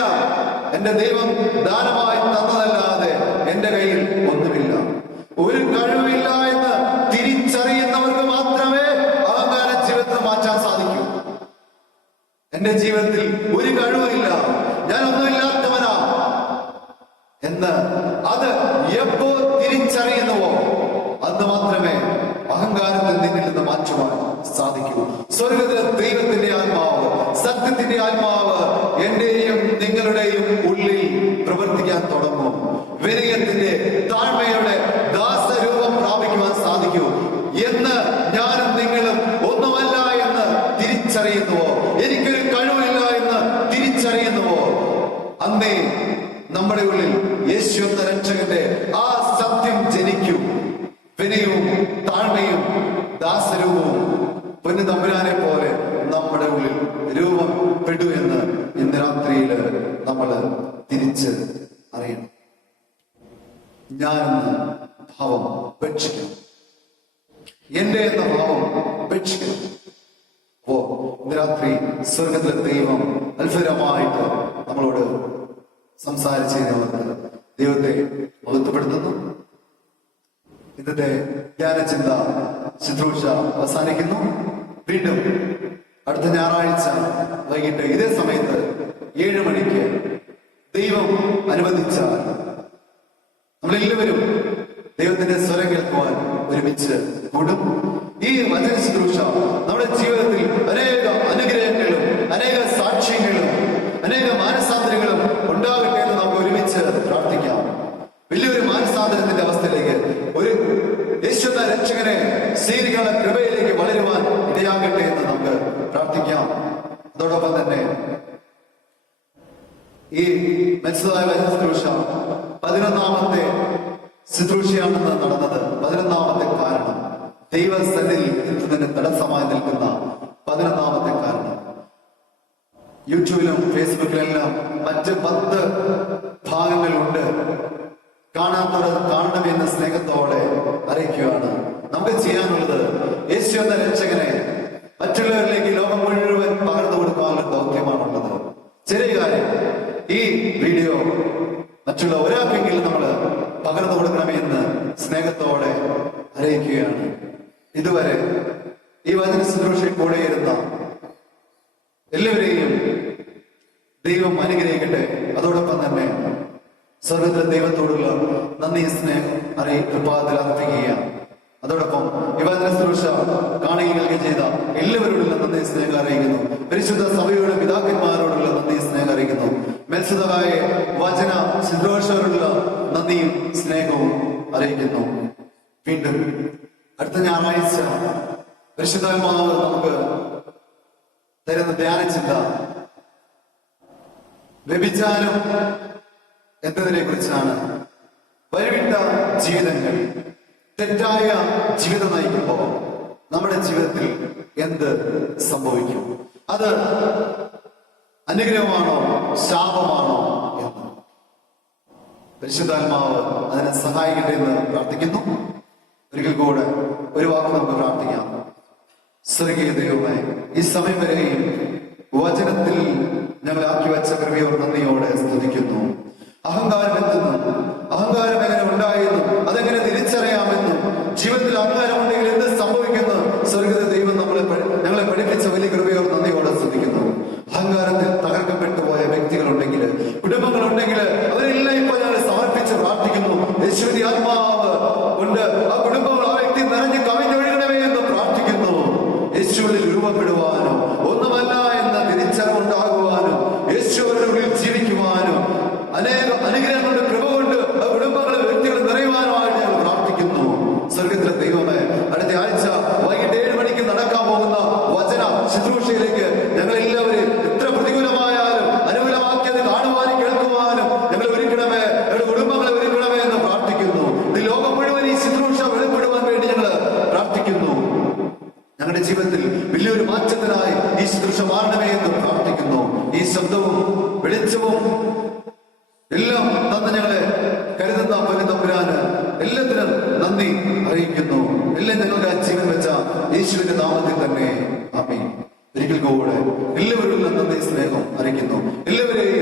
എന്റെ ദൈവം ദാനമായി തന്നതല്ലാതെ എന്റെ കയ്യിൽ ഒന്നുമില്ല. ഒരു കഴിവില്ല എന്ന് തിരിച്ചറിയുന്നവർക്ക് മാത്രമേ അഹങ്കാര ജീവിതത്തെ മാറ്റാൻ സാധിക്കൂ. എന്റെ ജീവിതത്തിൽ ഒരു കഴിവില്ല, ഞാൻ ഒന്നുമില്ലാത്തവനാ എന്ന് അത് എപ്പോ തിരിച്ചറിയുന്നുവോ അന്ന് മാത്രമേ അഹങ്കാരത്തിൽ നിന്നിൽ നിന്ന് മാറ്റുവാൻ സാധിക്കൂ. സ്വർഗത്തിലെ ദൈവത്തിന്റെ ആത്മാവ്, സത്യത്തിന്റെ ആത്മാവ് എന്റെയും നിങ്ങളുടെയും ഉള്ളിൽ പ്രവർത്തിക്കാൻ തുടങ്ങും. വിനയത്തിന്റെ, താഴ്മയുടെ ദാസരൂപം പ്രാപിക്കുവാൻ സാധിക്കൂ. എന്ന് ഞാനും നിങ്ങളും ഒന്നുമല്ല എന്ന് തിരിച്ചറിയുന്നുവോ, എനിക്കൊരു കഴിവില്ല എന്ന് തിരിച്ചറിയുന്നുവോ, അന്നേ നമ്മുടെ ഉള്ളിൽ യേശു എന്ന രക്ഷകന്റെ ആ സത്യം ജനിക്കൂ. വിനയവും താഴ്മയും ദാസരൂപവും പൊന്നു തമ്പുരാനെ പോലെ നമ്മുടെ ഉള്ളിൽ രൂപപ്പെട്ടു എന്ന് ഇന്ന് രാത്രിയിൽ നമ്മൾ തിരിച്ച് അറിയണം. ഞാനെന്ന ഭാവം ഉപേക്ഷിക്കണം, എന്റെ എന്ന ഭാവം ഉപേക്ഷിക്കണം. അപ്പോ ഇന്ന് രാത്രി സ്വർഗത്തിലെ ദൈവം അത്ഭുതമായിട്ട് നമ്മളോട് സംസാരിച്ചതിനോട് ദൈവത്തെ മഹത്വപ്പെടുത്തുന്നു. ഇന്നത്തെ ധ്യാനചിന്ത ശുശ്രൂഷ അവസാനിക്കുന്നു. വീണ്ടും അടുത്ത ഞായറാഴ്ച വൈകിട്ട് ഇതേ സമയത്ത് 7 മണിക്ക് ദൈവം അനുവദിച്ചാൽ നമ്മളെല്ലാവരും ദൈവത്തിന്റെ സ്വരം കേൾക്കുവാൻ ഒരുമിച്ച് കൂടും. ഈ വചന ശുശ്രൂഷ നമ്മുടെ ജീവിതത്തിൽ അനേക അനുഗ്രഹങ്ങളും അനേക സാക്ഷ്യങ്ങളും അനേക മാനസാന്തരങ്ങളും ഉണ്ടാകട്ടെ എന്ന് നമുക്ക് ഒരുമിച്ച് പ്രാർത്ഥിക്കാം. വലിയൊരു മാനസാന്തരത്തിന്റെ അവസ്ഥയിലേക്ക്, ഒരു യേശുവിന്റെ രക്ഷകനെ സ്വീകരിക്കാനുള്ള കൃപയിലേക്ക് വളരുവാൻ ഇടയാകട്ടെ എന്ന് നമുക്ക് പ്രാർത്ഥിക്കാം. അതോടൊപ്പം തന്നെ ഈ മെച്ചതായ വചന ശുശ്രൂഷ 11ാമത്തെ ശുശ്രൂഷയാണെന്ന് നടന്നത്. 11ാമത്തെ കാരണം, ദൈവസന്നിധിയിൽ എത്തുന്നതിന് തടസ്സമായി നിൽക്കുന്ന 11ാമത്തെ കാരണം. യൂട്യൂബിലും ഫേസ്ബുക്കിലെല്ലാം മറ്റ് 10 ഭാഗങ്ങളുണ്ട്. കാണാത്തവർ കാണണമെന്ന സ്നേഹത്തോടെ അറിയിക്കുകയാണ്. നമുക്ക് ചെയ്യാനുള്ളത് യേശു എന്ന രക്ഷകനെ മറ്റുള്ളവരിലേക്ക് ലോകം മുഴുവൻ പകർന്നു കൊടുക്കാനുള്ള ദൗത്യമാണുള്ളത്. ചെറിയ കാര്യം, ഈ വീഡിയോ മറ്റുള്ള ഒരാൾക്കെങ്കിലും നമ്മൾ പകർന്നു കൊടുക്കണമെന്ന് സ്നേഹത്തോടെ അറിയിക്കുകയാണ്. ഇതുവരെ ഈ വചന ശുശ്രൂഷയിൽ കൂടെ ഇരുന്ന എല്ലാവരെയും ദൈവം അനുഗ്രഹിക്കട്ടെ. അതോടൊപ്പം തന്നെ സ്വർഗത്തിലെ ദൈവത്തോടുള്ള നന്ദി സ്നേഹം കൃപാതിൽ അർപ്പിക്കുകയാണ്. അതോടൊപ്പം ഈ വചന ശുശ്രൂഷ കാണുകയും ചെയ്ത എല്ലാവരോടുള്ള നന്ദി സ്നേഹം അറിയിക്കുന്നു. പരിശുദ്ധ സഭയോടും പിതാക്കന്മാരോടുള്ള നന്ദി സ്നേഹം അറിയിക്കുന്നു. മെൽസുതമായ വചന ശുശ്രൂഷയോടുള്ള നന്ദിയും സ്നേഹവും അറിയിക്കുന്നു. വീണ്ടും അടുത്ത ഞായറാഴ്ച പരിശുദ്ധാത്മാവ് നമുക്ക് തരുന്ന ധ്യാനചിന്ത വ്യഭിചാരം എന്നതിനെ കുറിച്ചാണ്. വഴിവിട്ട ജീവിതങ്ങൾ, തെറ്റായ ജീവിതം നയിക്കുമ്പോൾ നമ്മുടെ ജീവിതത്തിൽ എന്ത് സംഭവിക്കും? അത് അനുഗ്രഹമാണോ ശാപമാണോ എന്ന് പരിശുദ്ധാത്മാവ് അതിനെ സഹായിക്കട്ടെ എന്ന് പ്രാർത്ഥിക്കുന്നു. ഒരിക്കൽ കൂടെ ഒരു വാക്ക് നമുക്ക് പ്രാർത്ഥിക്കാം. സ്വർഗീയ ദൈവമേ, ഈ സമയം വരെയും വചനത്തിൽ ഞങ്ങൾ ആക്കി വെച്ച കൃപയോട് നന്ദിയോടെ സ്തുതിക്കുന്നു. അഹങ്കാരം എന്തെന്നും അഹങ്കാരം എങ്ങനെ ഉണ്ടായെന്നും അതെങ്ങനെ തിരിച്ചറിയാമെന്നും ജീവിതത്തിൽ അഹങ്കാരം ഉണ്ടെങ്കിൽ എന്ത് സംഭവിക്കുന്നു സ്വർഗീയ ദൈവം ഞങ്ങളെ പഠിപ്പിച്ച വലിയ കൃപയോട് നന്ദിയോടെ സ്തുതിക്കുന്നു. അഹങ്കാരത്തിൽ തകർക്കപ്പെട്ടു പോയ വ്യക്തികളുണ്ടെങ്കിൽ, കുടുംബങ്ങളുണ്ടെങ്കിൽ അവരെല്ലാം ഇപ്പോൾ ഞങ്ങൾ സമർപ്പിച്ച് പ്രാർത്ഥിക്കുന്നു. യേശുവിന്റെ ആത്മാവ് കൊണ്ട് ആ കുടുംബങ്ങൾ, ആ വ്യക്തി നിറഞ്ഞ് കവിഞ്ഞൊഴുകണമേ എന്ന് പ്രാർത്ഥിക്കുന്നു. യേശുവിൽ രൂപപ്പെടുവാനും ഒന്നുമല്ല എന്ന തിരിച്ചറിവുണ്ടാകുവാനും യേശുവിന്റെ ഉള്ളിൽ ജീവിക്കുവാനും അനുഗ്രഹങ്ങളുടെ കൃപ കൊണ്ട് ആ കുടുംബങ്ങളിൽ വ്യക്തികൾ നിറയുവാനുമായിട്ട് ഞങ്ങൾ പ്രാർത്ഥിക്കുന്നു. സ്വർഗത്തിലെ ദൈവമേ, അടുത്ത ആഴ്ച വൈകിട്ട് 7 മണിക്ക് നടക്കാൻ പോകുന്ന വചന ശുശ്രൂഷയിലേക്ക് ഞങ്ങൾ എല്ലാവരും എത്ര പ്രതികൂലമായാലും അനുകൂലമാക്കിയത് കാണുവാനും കേൾക്കുവാനും ഞങ്ങൾ ഒരുക്കണമേ, ഞങ്ങളുടെ കുടുംബങ്ങളെ ഒരുക്കണമേ എന്ന് പ്രാർത്ഥിക്കുന്നു. ഈ ലോകം മുഴുവൻ ഈ ശുശ്രൂഷ വെളിപ്പെടുവാൻ വേണ്ടി ഞങ്ങൾ പ്രാർത്ഥിക്കുന്നു. ഞങ്ങളുടെ ജീവിതത്തിൽ വലിയൊരു മാറ്റത്തിനായി ഈ ശുശ്രൂഷ മാറണമേ എന്ന് പ്രാർത്ഥിക്കുന്നു. ഈ ശബ്ദവും വെളിച്ചവും എല്ലാം തന്ന് ഞങ്ങളെ കരുതുന്ന പൊന്നു തമ്പുരാന് എല്ലാത്തിനും നന്ദി അറിയിക്കുന്നു. എല്ലാം ഞങ്ങളുടെ ജീവൻ വെച്ച യേശുവിന്റെ നാമത്തിൽ തന്നെ ആമേൻ. ഒരിക്കൽ കൂടെ എല്ലാവരും നന്ദി സ്നേഹം അറിയിക്കുന്നു. എല്ലാവരെയും